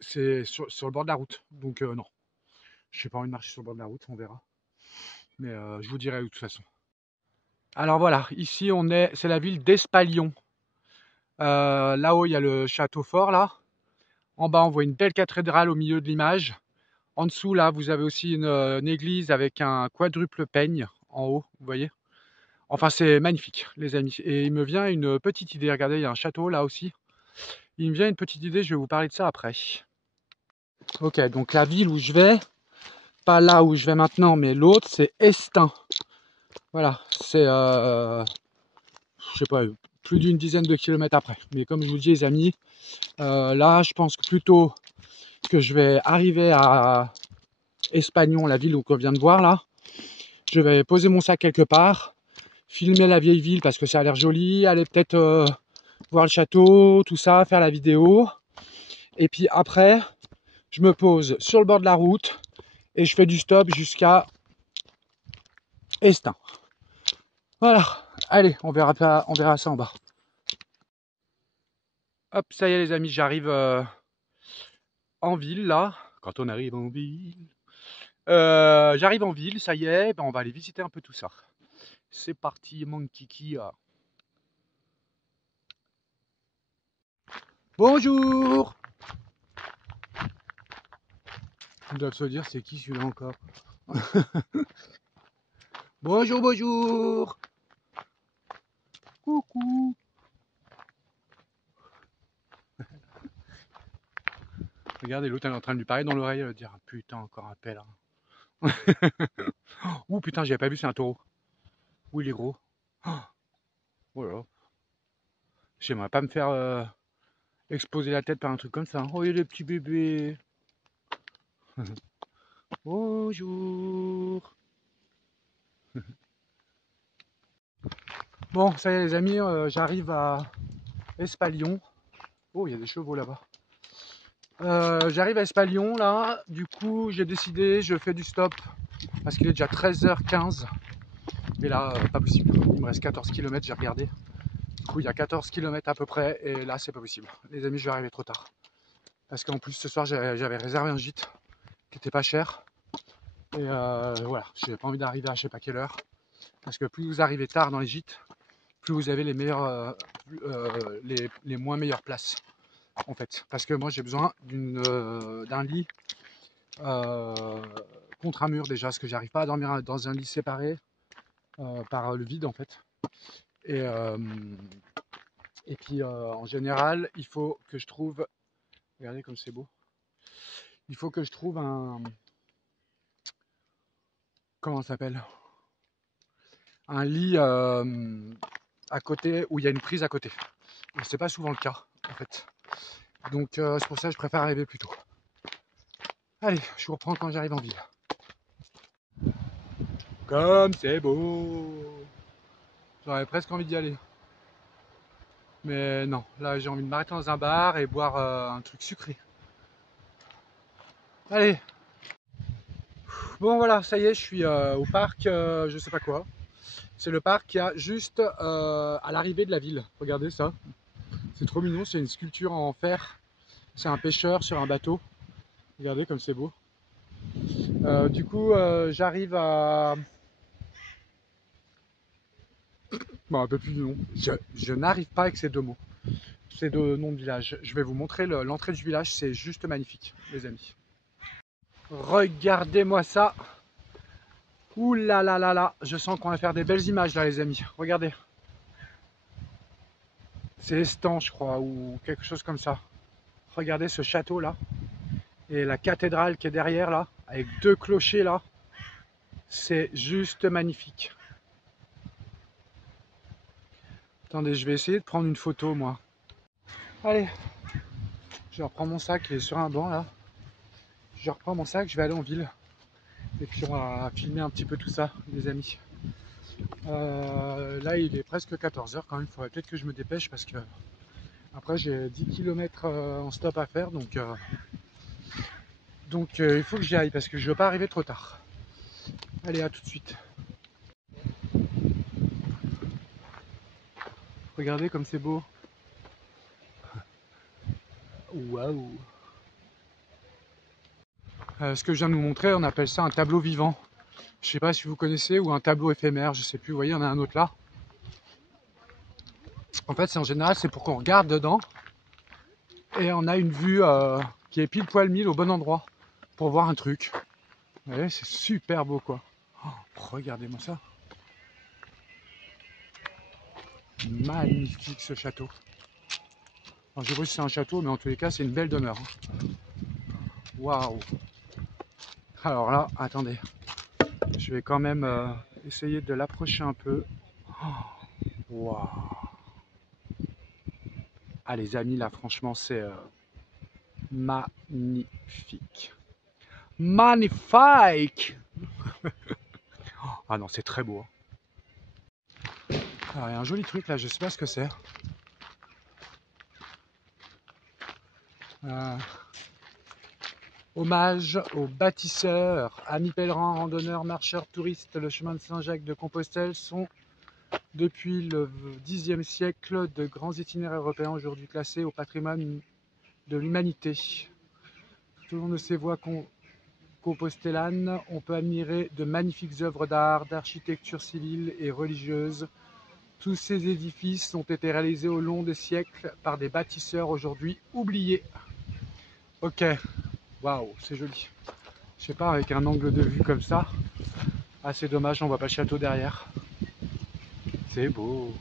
c'est sur le bord de la route. Donc, non, je n'ai pas envie de marcher sur le bord de la route, on verra. Mais je vous dirai de toute façon. Alors voilà, ici, c'est la ville d'Espalion. Là-haut, il y a le château fort, là. En bas, on voit une belle cathédrale au milieu de l'image. En dessous, là, vous avez aussi une église avec un quadruple peigne en haut, vous voyez. Enfin, c'est magnifique, les amis. Et il me vient une petite idée. Regardez, il y a un château là aussi. Il me vient une petite idée, je vais vous parler de ça après. Ok, donc la ville où je vais, pas là où je vais maintenant, mais l'autre, c'est Estaing. Voilà, c'est, je sais pas, plus d'une dizaine de kilomètres après. Mais comme je vous dis, les amis, là, je pense plutôt que je vais arriver à Espagnon, la ville qu'on vient de voir là. Je vais poser mon sac quelque part, filmer la vieille ville parce que ça a l'air joli, aller peut-être voir le château, tout ça, faire la vidéo. Et puis après, je me pose sur le bord de la route et je fais du stop jusqu'à Estaing. Voilà, allez, on verra ça en bas. Hop, ça y est les amis, j'arrive en ville là. Quand on arrive en ville. J'arrive en ville, ça y est, ben, on va aller visiter un peu tout ça. C'est parti mon kiki. Bonjour. Ils doivent se dire c'est qui celui-là encore. Bonjour, bonjour. Coucou. Regardez, l'autre elle est en train de lui parler dans l'oreille, elle va dire ah, putain, encore un pèlerin. Ouh putain, j'avais pas vu, c'est un taureau. Ouh, il est gros. Oh là là. J'aimerais pas me faire exploser la tête par un truc comme ça. Oh, il y a des petits bébés. Bonjour. Bon, ça y est les amis, j'arrive à Espalion. Oh, il y a des chevaux là-bas. J'arrive à Espalion là, du coup j'ai décidé, je fais du stop parce qu'il est déjà 13h15 et là pas possible, il me reste 14 km, j'ai regardé, du coup il y a 14 km à peu près et là c'est pas possible, les amis je vais arriver trop tard parce qu'en plus ce soir j'avais réservé un gîte qui était pas cher et voilà, j'ai pas envie d'arriver à je sais pas quelle heure parce que plus vous arrivez tard dans les gîtes, plus vous avez les meilleures, les moins meilleures places en fait, parce que moi j'ai besoin d'un lit contre un mur déjà, parce que j'arrive pas à dormir dans un lit séparé par le vide en fait. Et puis en général, il faut que je trouve, regardez comme c'est beau, il faut que je trouve comment ça s'appelle, un lit à côté où il y a une prise à côté. Et c'est pas souvent le cas en fait. Donc c'est pour ça que je préfère arriver plus tôt. Allez, je vous reprends quand j'arrive en ville. Comme c'est beau. J'aurais presque envie d'y aller. Mais non, là j'ai envie de m'arrêter dans un bar et boire un truc sucré. Allez. Bon voilà, ça y est, je suis au parc, je sais pas quoi. C'est le parc qui a juste à l'arrivée de la ville. Regardez ça. C'est trop mignon, c'est une sculpture en fer. C'est un pêcheur sur un bateau. Regardez comme c'est beau. Du coup, j'arrive à... Bon, un peu plus de nom. Je n'arrive pas avec ces deux mots. Ces deux noms de village. Je vais vous montrer l'entrée du village, c'est juste magnifique, les amis. Regardez-moi ça. Ouh là là là là, je sens qu'on va faire des belles images là les amis. Regardez. C'est Estaing je crois, ou quelque chose comme ça. Regardez ce château là. Et la cathédrale qui est derrière là, avec deux clochers là. C'est juste magnifique. Attendez, je vais essayer de prendre une photo moi. Allez, je reprends mon sac qui est sur un banc là. Je reprends mon sac, je vais aller en ville. Et puis on va filmer un petit peu tout ça, les amis. Là il est presque 14 h quand même, il faudrait peut-être que je me dépêche parce que après j'ai 10 km en stop à faire, donc il faut que j'y aille parce que je veux pas arriver trop tard. Allez, à tout de suite. Regardez comme c'est beau. Waouh. Ce que je viens de vous montrer, on appelle ça un tableau vivant. Je sais pas si vous connaissez, ou un tableau éphémère, je sais plus, vous voyez, il y en a un autre là. En fait, c'est en général, c'est pour qu'on regarde dedans et on a une vue qui est pile poil mille au bon endroit pour voir un truc. Vous voyez, c'est super beau quoi. Oh, regardez-moi ça. Magnifique ce château. Alors, je sais pas si c'est un château, mais en tous les cas, c'est une belle demeure. Waouh. Alors là, attendez. Je vais quand même essayer de l'approcher un peu. Waouh. Ah les amis, là franchement c'est magnifique. Magnifique. Ah non, c'est très beau. Alors, il y a un joli truc là, je sais pas ce que c'est. Hommage aux bâtisseurs, amis pèlerins, randonneurs, marcheurs, touristes. Le chemin de Saint-Jacques de Compostelle sont depuis le Xe siècle de grands itinéraires européens aujourd'hui classés au patrimoine de l'humanité. Tout au long de ces voies compostellanes, on peut admirer de magnifiques œuvres d'art, d'architecture civile et religieuse. Tous ces édifices ont été réalisés au long des siècles par des bâtisseurs aujourd'hui oubliés. Ok, waouh, c'est joli. Je sais pas, avec un angle de vue comme ça, c'est dommage, on voit pas le château derrière. C'est beau.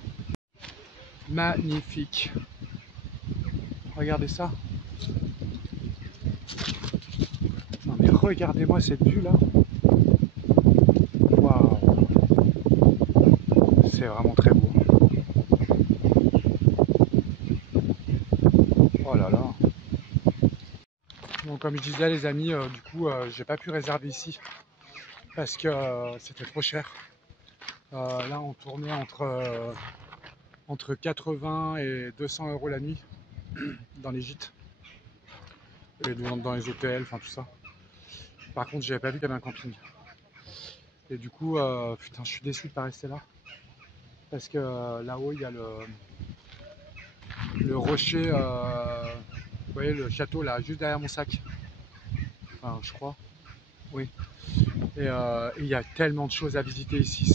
Magnifique. Regardez ça. Non mais regardez-moi cette vue là. Waouh. C'est vraiment très beau. Oh là là. Bon, comme je disais les amis, du coup j'ai pas pu réserver ici parce que c'était trop cher. Là on tournait entre 80 et 200 € la nuit dans les gîtes et dans les hôtels, enfin tout ça. Par contre j'avais pas vu qu'il y avait un camping. Et du coup putain je suis déçu de pas rester là. Parce que là-haut il y a le rocher, vous voyez le château là juste derrière mon sac. Enfin je crois. Oui. Et il y a tellement de choses à visiter ici,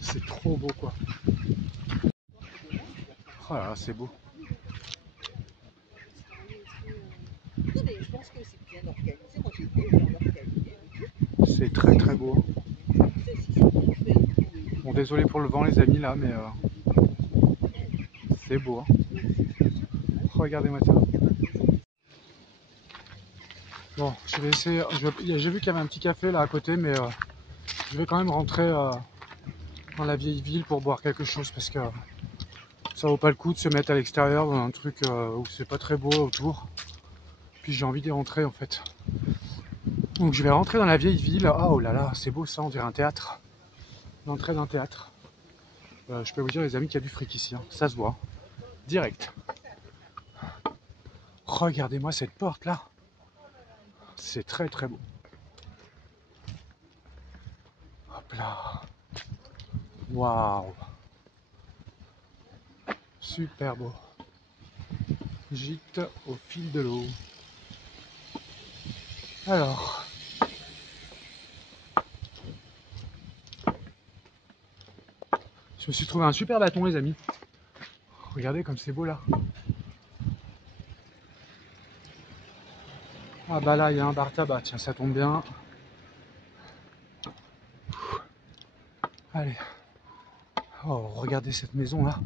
c'est trop beau quoi. Oh là là, c'est beau. C'est très très beau. Bon désolé pour le vent les amis là, mais c'est beau. Hein. Regardez-moi ça. Bon, je vais essayer. J'ai vu qu'il y avait un petit café là à côté, mais je vais quand même rentrer dans la vieille ville pour boire quelque chose parce que ça vaut pas le coup de se mettre à l'extérieur dans un truc où c'est pas très beau autour. Puis j'ai envie d'y rentrer en fait. Donc je vais rentrer dans la vieille ville. Oh là là, c'est beau ça, on dirait un théâtre. L'entrée d'un théâtre. Je peux vous dire les amis qu'il y a du fric ici, hein. Ça se voit. Direct. Regardez-moi cette porte là. C'est très très beau. Hop là. Waouh. Super beau. Gîte au fil de l'eau. Alors. Je me suis trouvé un super bâton les amis. Regardez comme c'est beau là. Ah bah là il y a un bar tabac, tiens ça tombe bien. Allez. Oh regardez cette maison là.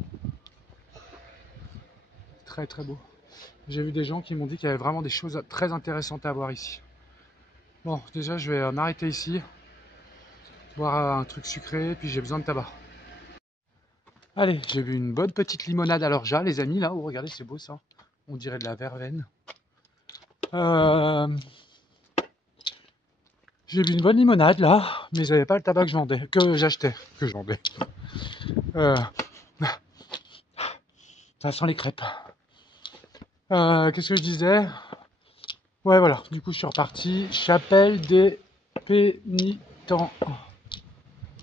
Très très beau. J'ai vu des gens qui m'ont dit qu'il y avait vraiment des choses très intéressantes à voir ici. Bon déjà je vais m'arrêter ici. Boire un truc sucré, puis j'ai besoin de tabac. Allez, j'ai vu une bonne petite limonade à l'orgeat les amis là. Oh regardez c'est beau ça. On dirait de la verveine. J'ai J'ai bu une bonne limonade là, mais ils n'avaient pas le tabac que j'achetais. Euh, ça sent les crêpes. Qu'est-ce que je disais? Ouais, voilà. Du coup, je suis reparti. Chapelle des Pénitents.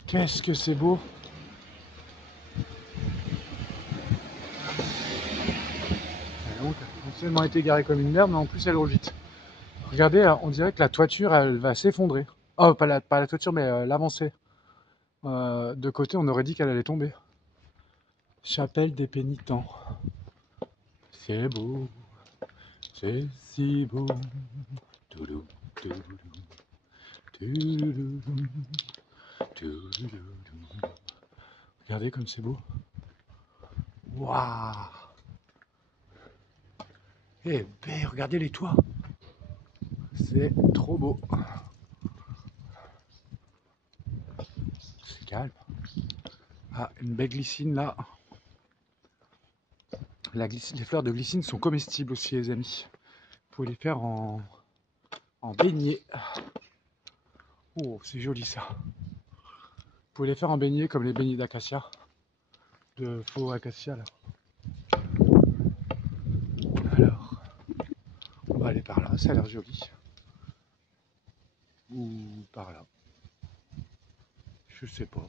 Qu'est-ce que c'est beau. Donc, non seulement été garée comme une merde, mais en plus elle roule vite. Regardez, on dirait que la toiture, elle va s'effondrer. Oh, pas la toiture, mais l'avancée. De côté, on aurait dit qu'elle allait tomber. Chapelle des Pénitents. C'est beau, c'est si beau. Touloum, touloum, touloum, touloum. Regardez comme c'est beau. Waouh! Eh ben, regardez les toits. C'est trop beau. C'est calme. Ah, une belle glycine là. Les fleurs de glycine sont comestibles aussi, les amis. Vous pouvez les faire en beignet. Oh, c'est joli ça. Vous pouvez les faire en beignet comme les beignets d'acacia. De faux acacia là. Alors, on va aller par là, ça a l'air joli. Ou par là. Je sais pas.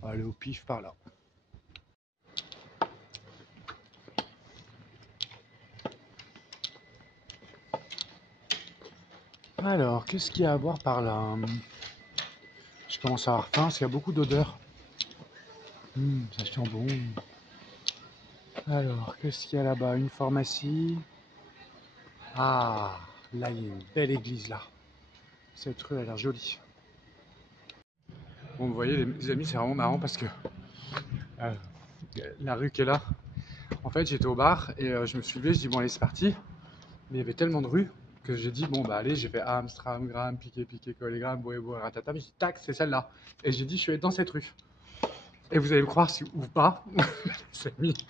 On va aller au pif par là. Alors, qu'est-ce qu'il y a à boire par là? Je commence à avoir faim parce qu'il y a beaucoup d'odeurs. Ça sent bon. Alors, qu'est-ce qu'il y a là-bas? Une pharmacie. Ah, là, il y a une belle église là. Cette rue a l'air jolie. Bon, vous voyez, les amis, c'est vraiment marrant parce que euh, la rue qui est là, en fait, j'étais au bar et je me suis levé, je dis bon, allez, c'est parti. Mais il y avait tellement de rues que j'ai dit bon, bah allez, j'ai fait Amstram, Gram, Piqué, Collégram, Boébo, Ratata. Mais j'ai dit tac, c'est celle-là. Et j'ai dit, je suis allé dans cette rue. Et vous allez me croire si, ou pas, les amis,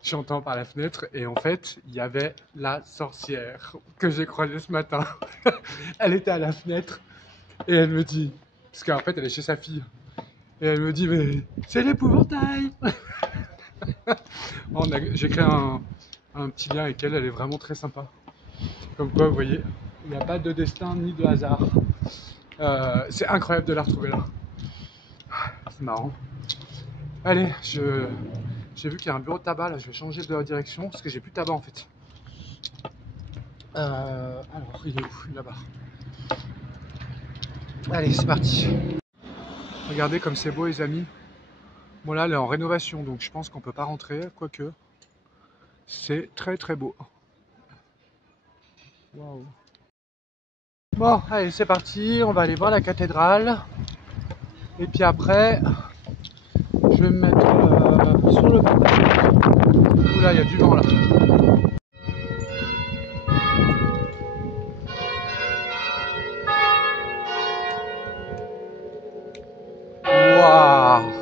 j'entends par la fenêtre et en fait, il y avait la sorcière que j'ai croisée ce matin. Elle était à la fenêtre et elle me dit, parce qu'en fait, elle est chez sa fille. Et elle me dit, mais c'est l'épouvantail. J'ai créé un petit lien avec elle, elle est vraiment très sympa. Comme quoi, vous voyez, il n'y a pas de destin ni de hasard. C'est incroyable de la retrouver là. C'est marrant. Allez, j'ai vu qu'il y a un bureau de tabac là, je vais changer de direction parce que j'ai plus de tabac en fait. Alors, il est où? Là-bas. Allez, c'est parti. Regardez comme c'est beau les amis. Bon là, elle est en rénovation donc je pense qu'on peut pas rentrer, quoique. C'est très très beau. Waouh. Bon, allez, c'est parti. On va aller voir la cathédrale. Et puis après, je vais me mettre sur le bord. Oula, il y a du vent là. Waouh.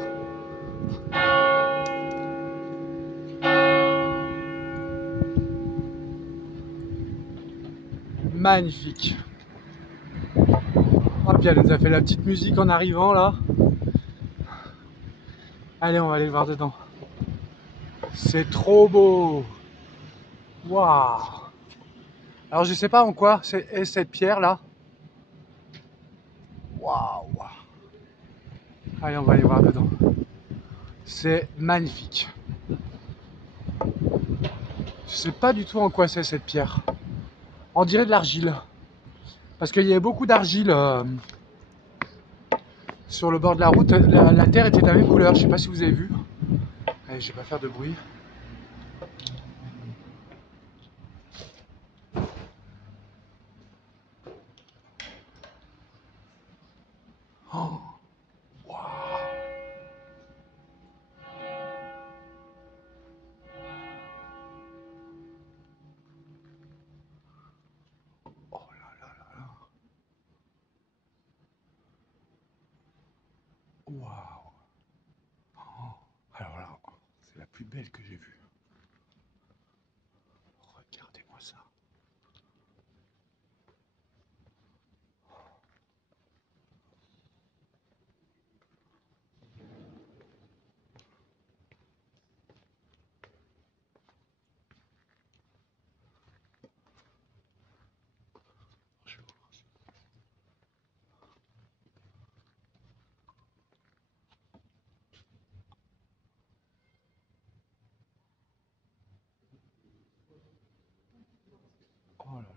Magnifique. Oh, puis elle nous a fait la petite musique en arrivant là. Allez, on va aller voir dedans. C'est trop beau. Waouh. Alors je sais pas en quoi est cette pierre là. Waouh. Allez, on va aller voir dedans. C'est magnifique. Je sais pas du tout en quoi c'est cette pierre. On dirait de l'argile. Parce qu'il y avait beaucoup d'argile sur le bord de la route. La terre était de la même couleur. Je sais pas si vous avez vu. Allez, je vais pas faire de bruit. Oh, waouh. Oh là là là là. Waouh. Oh. Alors là, c'est la plus belle que j'ai vue. Regardez-moi ça.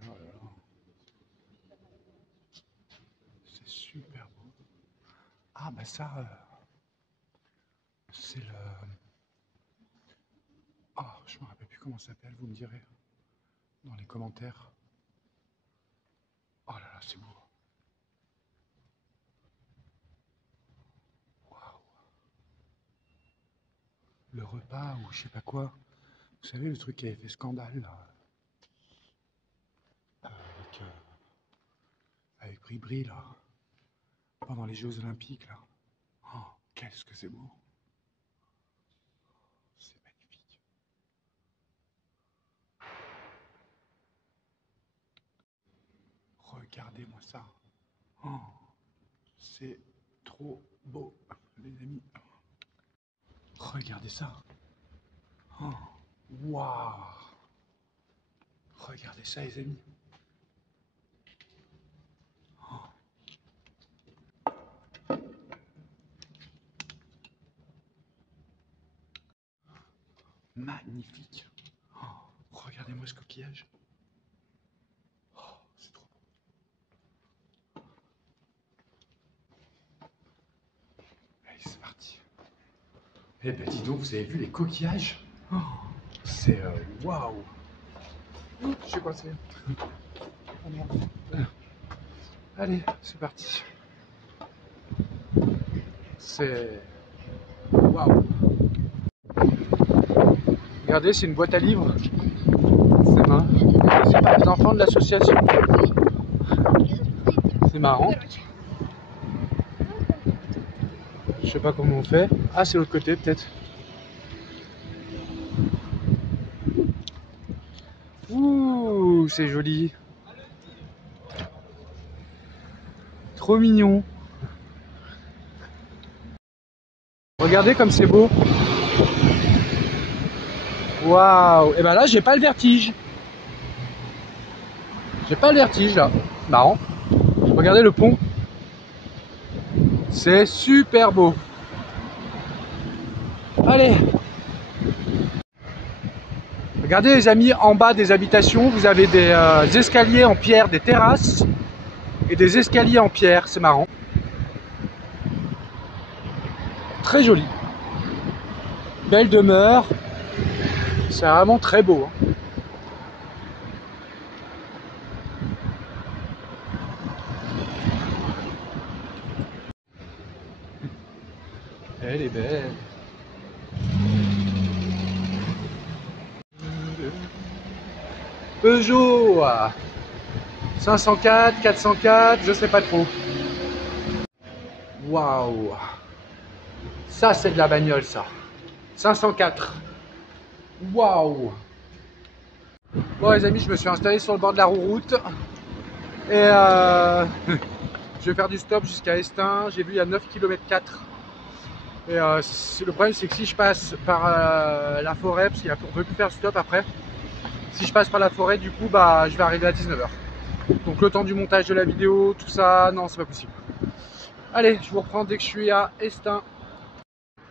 là là là. C'est super beau. Ah bah ça, c'est le... Ah, je me rappelle plus comment ça s'appelle, vous me direz dans les commentaires. Oh là là, c'est beau. Waouh. Le repas ou je sais pas quoi. Vous savez, le truc qui avait fait scandale là, avec, avec Bribri là, pendant les Jeux Olympiques là. Oh, qu'est-ce que c'est beau. C'est magnifique. Regardez-moi ça. Oh, c'est trop beau, les amis. Regardez ça. Oh, waouh. Regardez ça, les amis. Oh. Magnifique. Oh, regardez-moi ce coquillage. Oh, c'est trop beau. Allez, c'est parti. Eh ben dis donc, vous avez vu les coquillages? Oh, c'est waouh. Je sais pas, c'est... Oh merde. Allez, c'est parti. C'est... Waouh. Regardez, c'est une boîte à livres. C'est marrant. C'est pour les enfants de l'association. C'est marrant. Je sais pas comment on fait. Ah, c'est l'autre côté peut-être. Ouh, c'est joli. Trop mignon. Regardez comme c'est beau. Waouh. Et ben là, j'ai pas le vertige. J'ai pas le vertige là. Marrant. Regardez le pont. C'est super beau. Allez. Regardez les amis, en bas des habitations, vous avez des escaliers en pierre, des terrasses et des escaliers en pierre. C'est marrant. Très joli. Belle demeure. C'est vraiment très beau. Hein. Elle est belle. Peugeot 504, 404, je sais pas trop. Waouh. Ça c'est de la bagnole ça. 504. Waouh. Bon les amis, je me suis installé sur le bord de la route. Et je vais faire du stop jusqu'à Estaing. J'ai vu il y a 9 km 4. Et le problème c'est que si je passe par la forêt, parce qu'on ne peut plus faire stop après. Si je passe par la forêt, du coup, bah, je vais arriver à 19 h. Donc le temps du montage de la vidéo, tout ça, non, c'est pas possible. Allez, je vous reprends dès que je suis à Estaing.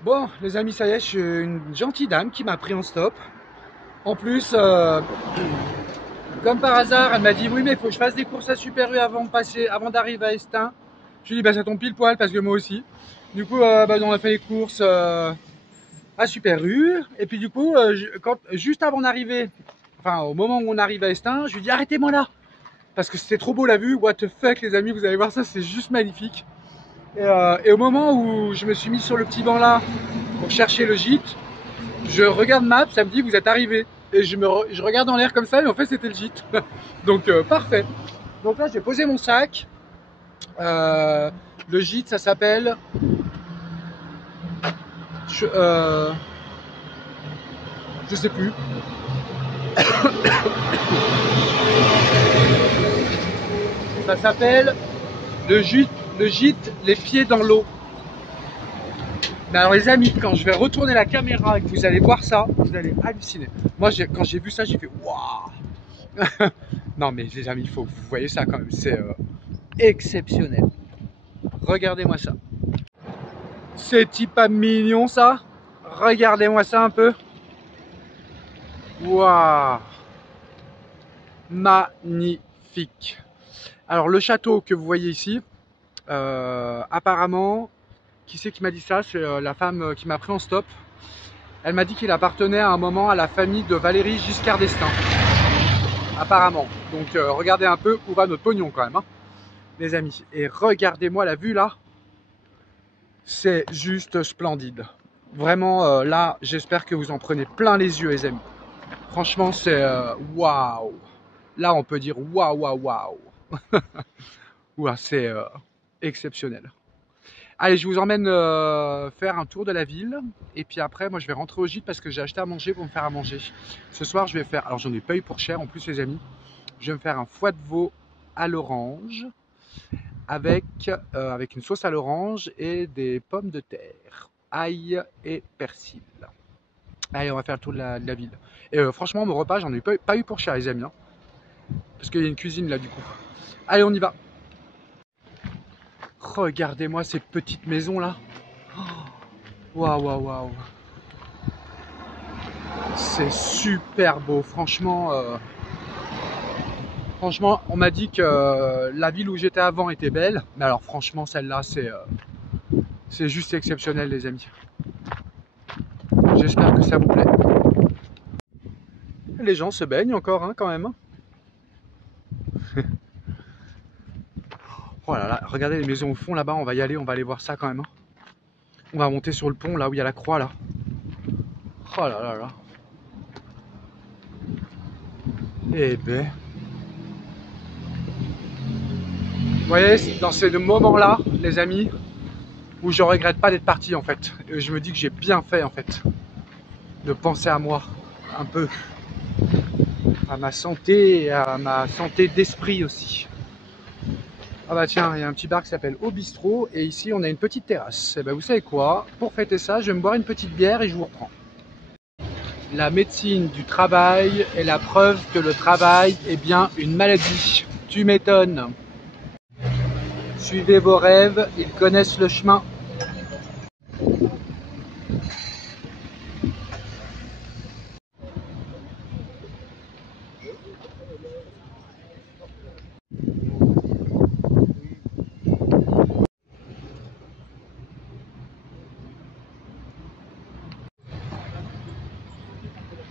Bon, les amis, ça y est, je suis une gentille dame qui m'a pris en stop. En plus, comme par hasard, elle m'a dit oui, mais il faut que je fasse des courses à Super U avant d'arriver à Estaing. Je lui ai dit bah ça tombe pile poil parce que moi aussi. Du coup, bah, on a fait les courses à Super U. Et puis du coup, juste avant d'arriver, enfin au moment où on arrive à Estaing, je lui dis arrêtez-moi là parce que c'était trop beau la vue. What the fuck les amis, vous allez voir ça, c'est juste magnifique. Et au moment où je me suis mis sur le petit banc là pour chercher le gîte, je regarde Maps, ça me dit vous êtes arrivé. Et je regarde en l'air comme ça, mais en fait c'était le gîte. Donc parfait. Donc là j'ai posé mon sac. Le gîte ça s'appelle je sais plus. Ça s'appelle le gîte les pieds dans l'eau. Mais alors les amis, quand je vais retourner la caméra et que vous allez voir ça, vous allez halluciner. Moi quand j'ai vu ça, j'ai fait waouh. Non mais les amis, vous voyez ça quand même, c'est exceptionnel. Regardez-moi ça. C'est pas mignon ça. Regardez-moi ça un peu. Waouh. magnifique. Alors le château que vous voyez ici, apparemment, qui c'est qui m'a dit ça? C'est la femme qui m'a pris en stop. Elle m'a dit qu'il appartenait à un moment à la famille de Valéry Giscard d'Estaing. Apparemment. Donc regardez un peu où va notre pognon quand même, hein, les amis. Et regardez-moi la vue là. C'est juste splendide. Vraiment là, j'espère que vous en prenez plein les yeux, les amis. Franchement, c'est waouh. Là, on peut dire waouh, waouh, waouh. Ouah, c'est exceptionnel. Allez, je vous emmène faire un tour de la ville. Et puis après, moi, je vais rentrer au gîte parce que j'ai acheté à manger pour me faire à manger. Ce soir, je vais faire... Alors, j'en ai pas eu pour cher en plus, les amis. Je vais me faire un foie de veau à l'orange avec une sauce à l'orange et des pommes de terre, ail et persil. Allez, on va faire le tour de la ville. Et franchement, mon repas, j'en ai pas eu pour cher, les amis. Hein, parce qu'il y a une cuisine là, du coup. Allez, on y va. Regardez-moi ces petites maisons là. Waouh, waouh, waouh. C'est super beau, franchement. Franchement, on m'a dit que la ville où j'étais avant était belle. Mais alors, franchement, celle-là, c'est juste exceptionnel, les amis. J'espère que ça vous plaît. Les gens se baignent encore, hein, quand même. Oh là là, regardez les maisons au fond là-bas, on va y aller, on va aller voir ça quand même. Hein. On va monter sur le pont là où il y a la croix là. Oh là là là. Eh ben. Vous voyez, dans ces moments-là, les amis, où je regrette pas d'être parti en fait. Et je me dis que j'ai bien fait en fait. De penser à moi, un peu. À ma santé et à ma santé d'esprit aussi. Ah bah tiens, il y a un petit bar qui s'appelle Au Bistrot et ici on a une petite terrasse. Et ben vous savez quoi? Pour fêter ça, je vais me boire une petite bière et je vous reprends. La médecine du travail est la preuve que le travail est bien une maladie. Tu m'étonnes. Suivez vos rêves, ils connaissent le chemin.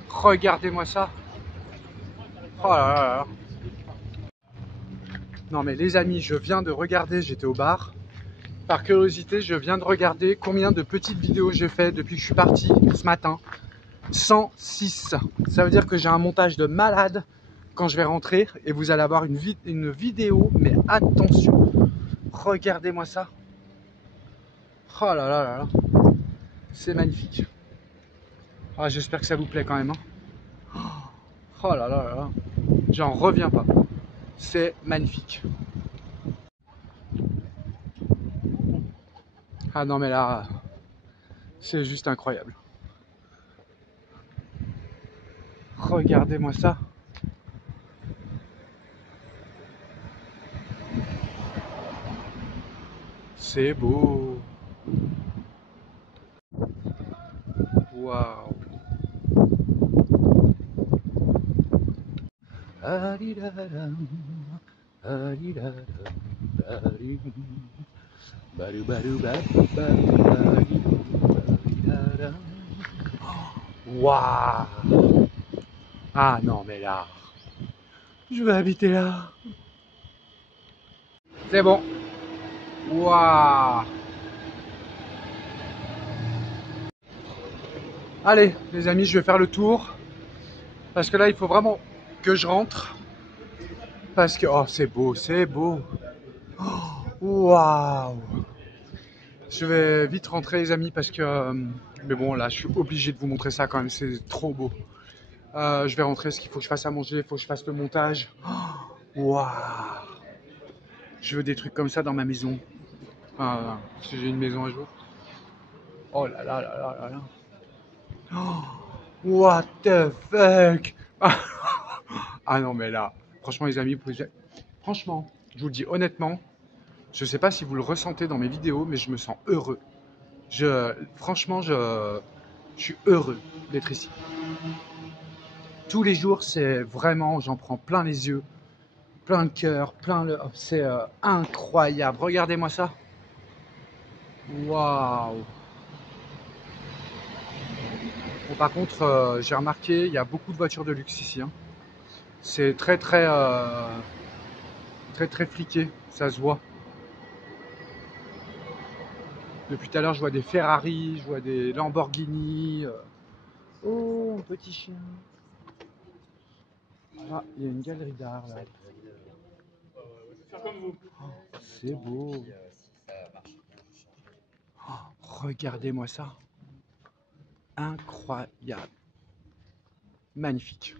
Regardez-moi ça. Oh là là là. Non mais les amis, je viens de regarder, j'étais au bar. Par curiosité, je viens de regarder combien de petites vidéos j'ai fait depuis que je suis parti ce matin. 106. Ça veut dire que j'ai un montage de malade quand je vais rentrer et vous allez avoir une vidéo, mais attention. Regardez-moi ça. Oh là là là là. C'est magnifique. Ah, j'espère que ça vous plaît quand même. Hein. Oh là là là là. J'en reviens pas. C'est magnifique. Ah non mais là, c'est juste incroyable. Regardez-moi ça. C'est beau. Waouh. Waouh. Ah non mais là, je vais habiter là. C'est bon. Waouh. Allez les amis, je vais faire le tour. Parce que là, il faut vraiment que je rentre. Parce que, oh, c'est beau, c'est beau. Waouh. Je vais vite rentrer les amis parce que... mais bon, là, je suis obligé de vous montrer ça quand même, c'est trop beau. Je vais rentrer parce qu'il faut que je fasse à manger, il faut que je fasse le montage. Waouh. Je veux des trucs comme ça dans ma maison. Enfin, si j'ai une maison un jour. Oh là là là là là là. Oh, what the fuck. Ah non mais là, franchement les amis, franchement, je vous le dis honnêtement, je sais pas si vous le ressentez dans mes vidéos, mais je me sens heureux. Franchement, je suis heureux d'être ici. Tous les jours, c'est vraiment, j'en prends plein les yeux, plein le cœur, c'est incroyable. Regardez-moi ça. Waouh. Bon, par contre, j'ai remarqué, il y a beaucoup de voitures de luxe ici, hein. C'est très fliqué, ça se voit. Depuis tout à l'heure, je vois des Ferrari, je vois des Lamborghini. Oh, un petit chien. Ah, il y a une galerie d'art là. C'est beau. Oh, regardez-moi ça. Incroyable. Magnifique.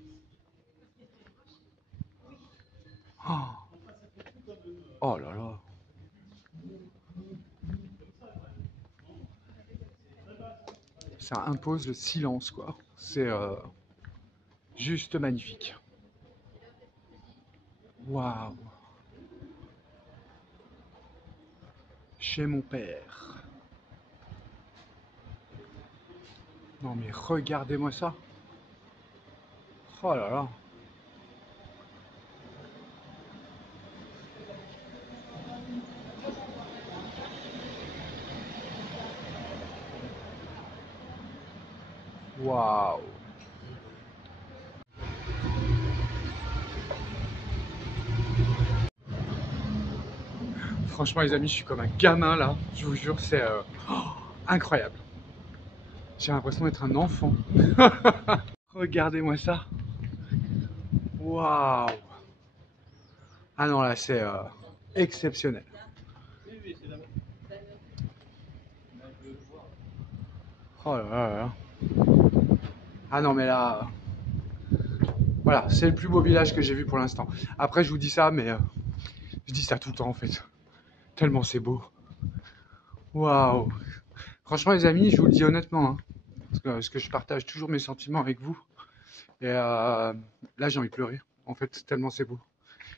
Oh là là. Ça impose le silence, quoi. C'est juste magnifique. Waouh. Chez mon père. Non mais regardez-moi ça. Oh là là. Waouh. Franchement les amis, je suis comme un gamin là. Je vous jure, c'est incroyable. J'ai l'impression d'être un enfant. Regardez-moi ça. Waouh. Ah non là, c'est exceptionnel. Oh là là là. Ah non mais là, voilà, c'est le plus beau village que j'ai vu pour l'instant. Après je vous dis ça, mais je dis ça tout le temps en fait. Tellement c'est beau. Waouh. Franchement les amis, je vous le dis honnêtement, hein, parce que je partage toujours mes sentiments avec vous. Et là j'ai envie de pleurer, en fait, tellement c'est beau.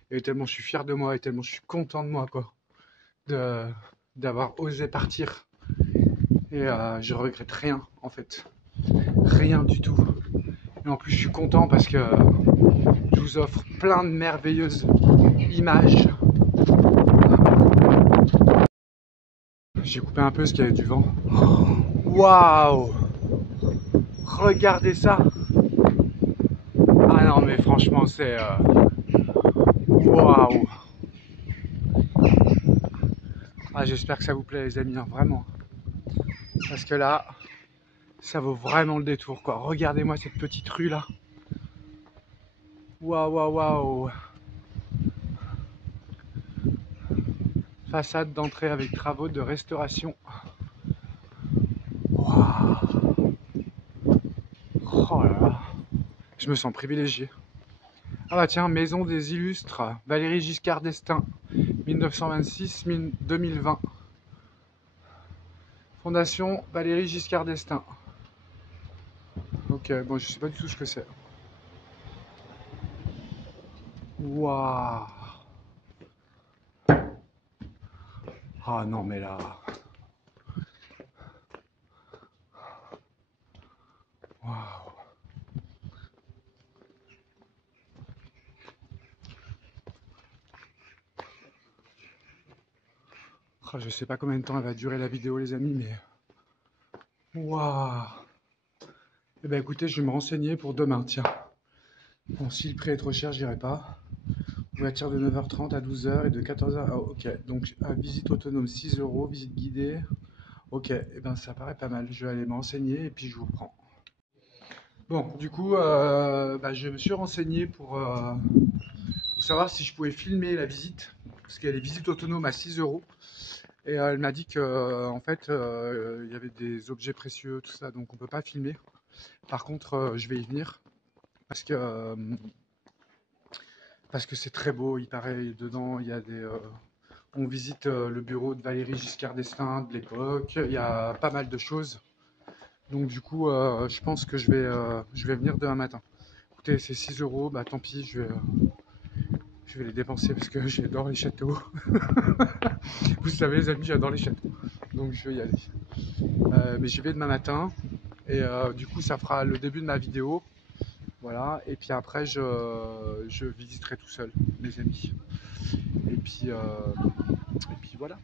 Et tellement je suis fier de moi, et tellement je suis content de moi, quoi. D'avoir osé partir. Et je regrette rien, en fait. Rien du tout. Et en plus je suis content parce que je vous offre plein de merveilleuses images. J'ai coupé un peu parce qu'il y avait du vent. Waouh! Regardez ça! Ah non mais franchement c'est... Waouh! Ah, j'espère que ça vous plaît les amis, hein, vraiment. Parce que là, ça vaut vraiment le détour, quoi. Regardez-moi cette petite rue là. Waouh, waouh, waouh! Façade d'entrée avec travaux de restauration. Waouh! Oh là là! Je me sens privilégié. Ah bah tiens, Maison des Illustres, Valéry Giscard d'Estaing, 1926-2020. Fondation Valéry Giscard d'Estaing. Ok, bon, je sais pas du tout ce que c'est. Waouh! Ah non, mais là. Waouh! Oh, je sais pas combien de temps elle va durer la vidéo, les amis, mais. Waouh! Eh ben écoutez, je vais me renseigner pour demain, tiens. Bon, si le prix est trop cher, j'irai pas. Ouverture de 9h30 à 12h et de 14h. Ah, ok, donc à visite autonome 6 €, visite guidée. Ok, eh ben ça paraît pas mal. Je vais aller me renseigner et puis je vous reprends. Bon, du coup, bah, je me suis renseigné pour savoir si je pouvais filmer la visite, parce qu'il y a des visites autonomes à 6 €. Et elle m'a dit que en fait, il y avait des objets précieux, tout ça, donc on peut pas filmer. Par contre, je vais y venir parce que c'est très beau. Il paraît dedans, il y a des, on visite le bureau de Valéry Giscard d'Estaing de l'époque. Il y a pas mal de choses. Donc du coup, je pense que je vais venir demain matin. Écoutez, c'est 6 €, bah tant pis, je vais les dépenser parce que j'adore les châteaux. Vous savez les amis, j'adore les châteaux. Donc je vais y aller. Mais j'y vais demain matin. Et du coup, ça fera le début de ma vidéo. Bon, Voilà, et puis après je visiterai tout seul, mes amis. Et puis voilà.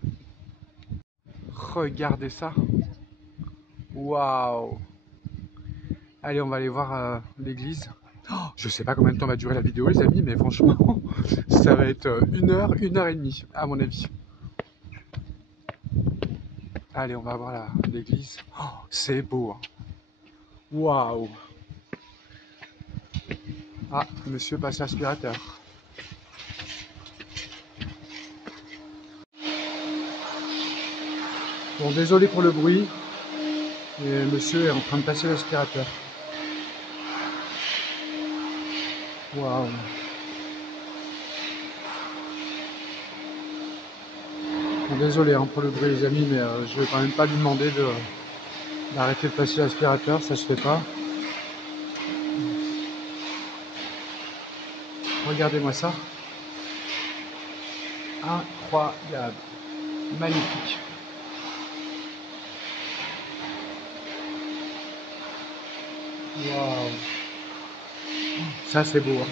Regardez ça. Waouh. Allez, on va aller voir l'église. Oh, je sais pas combien de temps va durer la vidéo, les amis, mais franchement, ça va être 1 heure et demie, à mon avis. Allez, on va voir l'église. Oh, c'est beau. Hein. Waouh. Ah, monsieur passe l'aspirateur. Bon, désolé pour le bruit. Et monsieur est en train de passer l'aspirateur. Waouh. Bon, désolé hein, pour le bruit les amis, mais je vais quand même pas lui demander d'arrêter de passer l'aspirateur, ça se fait pas. Regardez-moi ça. Incroyable. Magnifique. Waouh. Ça c'est beau. Hein.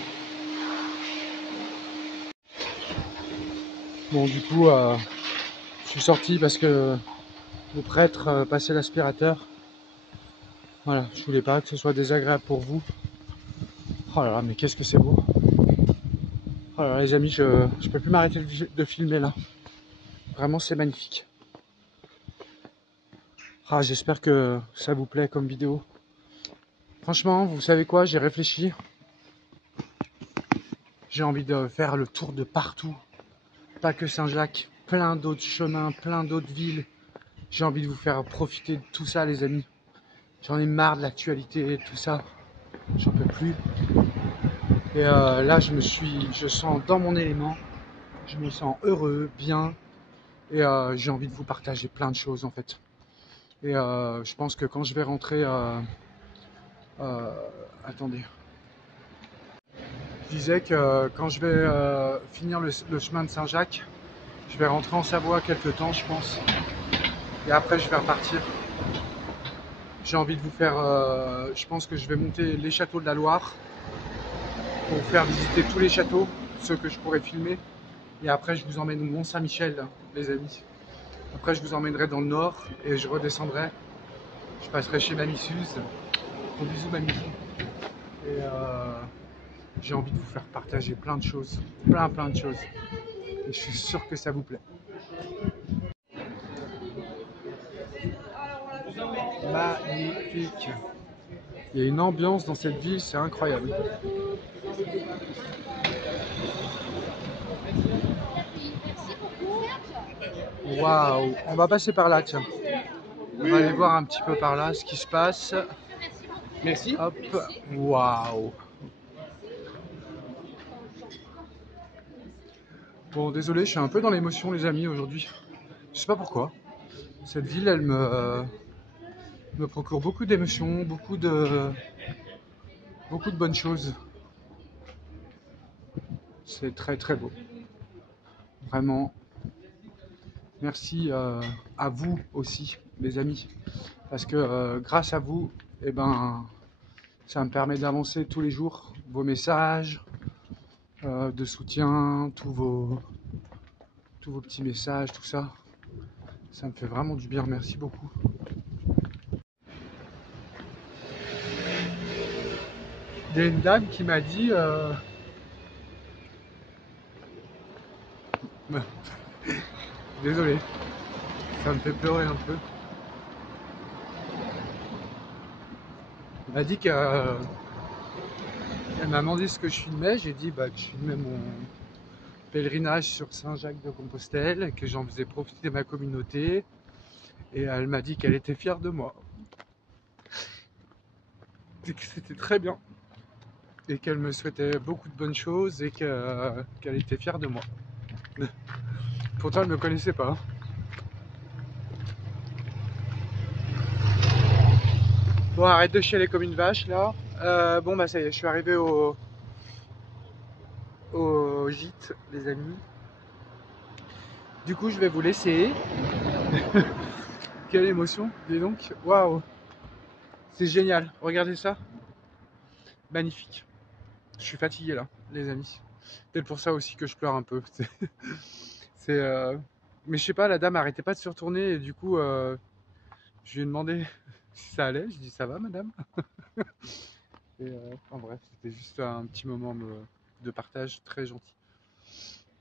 Bon du coup, je suis sorti parce que le prêtre passait l'aspirateur. Voilà, je voulais pas que ce soit désagréable pour vous. Oh là là, mais qu'est-ce que c'est beau. Oh là là, les amis, je peux plus m'arrêter de filmer là. Vraiment, c'est magnifique. Ah, j'espère que ça vous plaît comme vidéo. Franchement, vous savez quoi, j'ai réfléchi. J'ai envie de faire le tour de partout. Pas que Saint-Jacques, plein d'autres chemins, plein d'autres villes. J'ai envie de vous faire profiter de tout ça, les amis. J'en ai marre de l'actualité, tout ça. J'en peux plus. Et là, je sens dans mon élément. Je me sens heureux, bien. Et j'ai envie de vous partager plein de choses, en fait. Et je pense que quand je vais rentrer... attendez. Je disais que quand je vais finir le chemin de Saint-Jacques, je vais rentrer en Savoie quelques temps, je pense. Et après, je vais repartir. J'ai envie de vous faire... je pense que je vais monter les châteaux de la Loire pour vous faire visiter tous les châteaux, ceux que je pourrais filmer. Et après, je vous emmène au Mont-Saint-Michel, les amis. Après, je vous emmènerai dans le nord et je redescendrai. Je passerai chez Mamie Suze. Gros bisous, Mamie. Et j'ai envie de vous faire partager plein de choses. Plein de choses. Et je suis sûr que ça vous plaît. Magnifique. Il y a une ambiance dans cette ville, c'est incroyable. Waouh, on va passer par là, tiens. On va aller voir un petit peu par là ce qui se passe. Merci. Hop, waouh. Bon, désolé, je suis un peu dans l'émotion, les amis, aujourd'hui. Je sais pas pourquoi. Cette ville, elle me procure beaucoup d'émotions, beaucoup de bonnes choses. C'est très très beau. Vraiment. Merci à vous aussi, les amis. Parce que grâce à vous, eh ben, ça me permet d'avancer tous les jours. Vos messages de soutien, tous vos petits messages, tout ça. Ça me fait vraiment du bien. Merci beaucoup. Il y a une dame qui m'a dit... Désolé, ça me fait pleurer un peu. Elle m'a dit qu'elle m'a demandé ce que je filmais. J'ai dit que je filmais mon pèlerinage sur Saint-Jacques-de-Compostelle, que j'en faisais profiter ma communauté. Et elle m'a dit qu'elle était fière de moi. Et que c'était très bien. Et qu'elle me souhaitait beaucoup de bonnes choses et qu'elle était fière de moi. Pourtant, elle ne me connaissait pas. Bon, arrête de chialer comme une vache là. Bon, bah ça y est, je suis arrivé au gîte, les amis. Du coup, je vais vous laisser. Quelle émotion, dis donc. Waouh, c'est génial. Regardez ça. magnifique. Je suis fatigué là, les amis. Peut-être pour ça aussi que je pleure un peu. C'est, mais je sais pas, la dame arrêtait pas de se retourner et du coup, je lui ai demandé si ça allait. Je dis ça va, madame. Et enfin bref, c'était juste un petit moment de partage très gentil.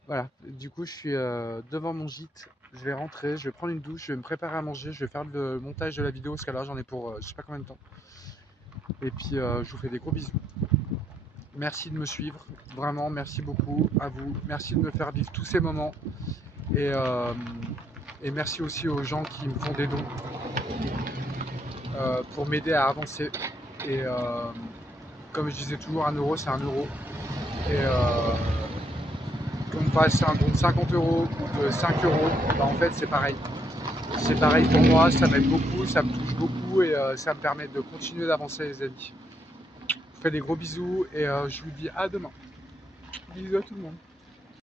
Voilà, du coup, je suis devant mon gîte. Je vais rentrer, je vais prendre une douche, je vais me préparer à manger, je vais faire le montage de la vidéo parce qu'à l'heure j'en ai pour je sais pas combien de temps. Et puis je vous fais des gros bisous. Merci de me suivre, vraiment merci beaucoup à vous. Merci de me faire vivre tous ces moments. Et, euh, et merci aussi aux gens qui me font des dons pour m'aider à avancer. Et comme je disais toujours, 1 euro c'est 1 euro. Et qu'on me fasse un don de 50 euros ou de 5 euros, bah en fait c'est pareil. C'est pareil pour moi, ça m'aide beaucoup, ça me touche beaucoup et ça me permet de continuer d'avancer les amis. Je vous fais des gros bisous et je vous dis à demain. Bisous à tout le monde.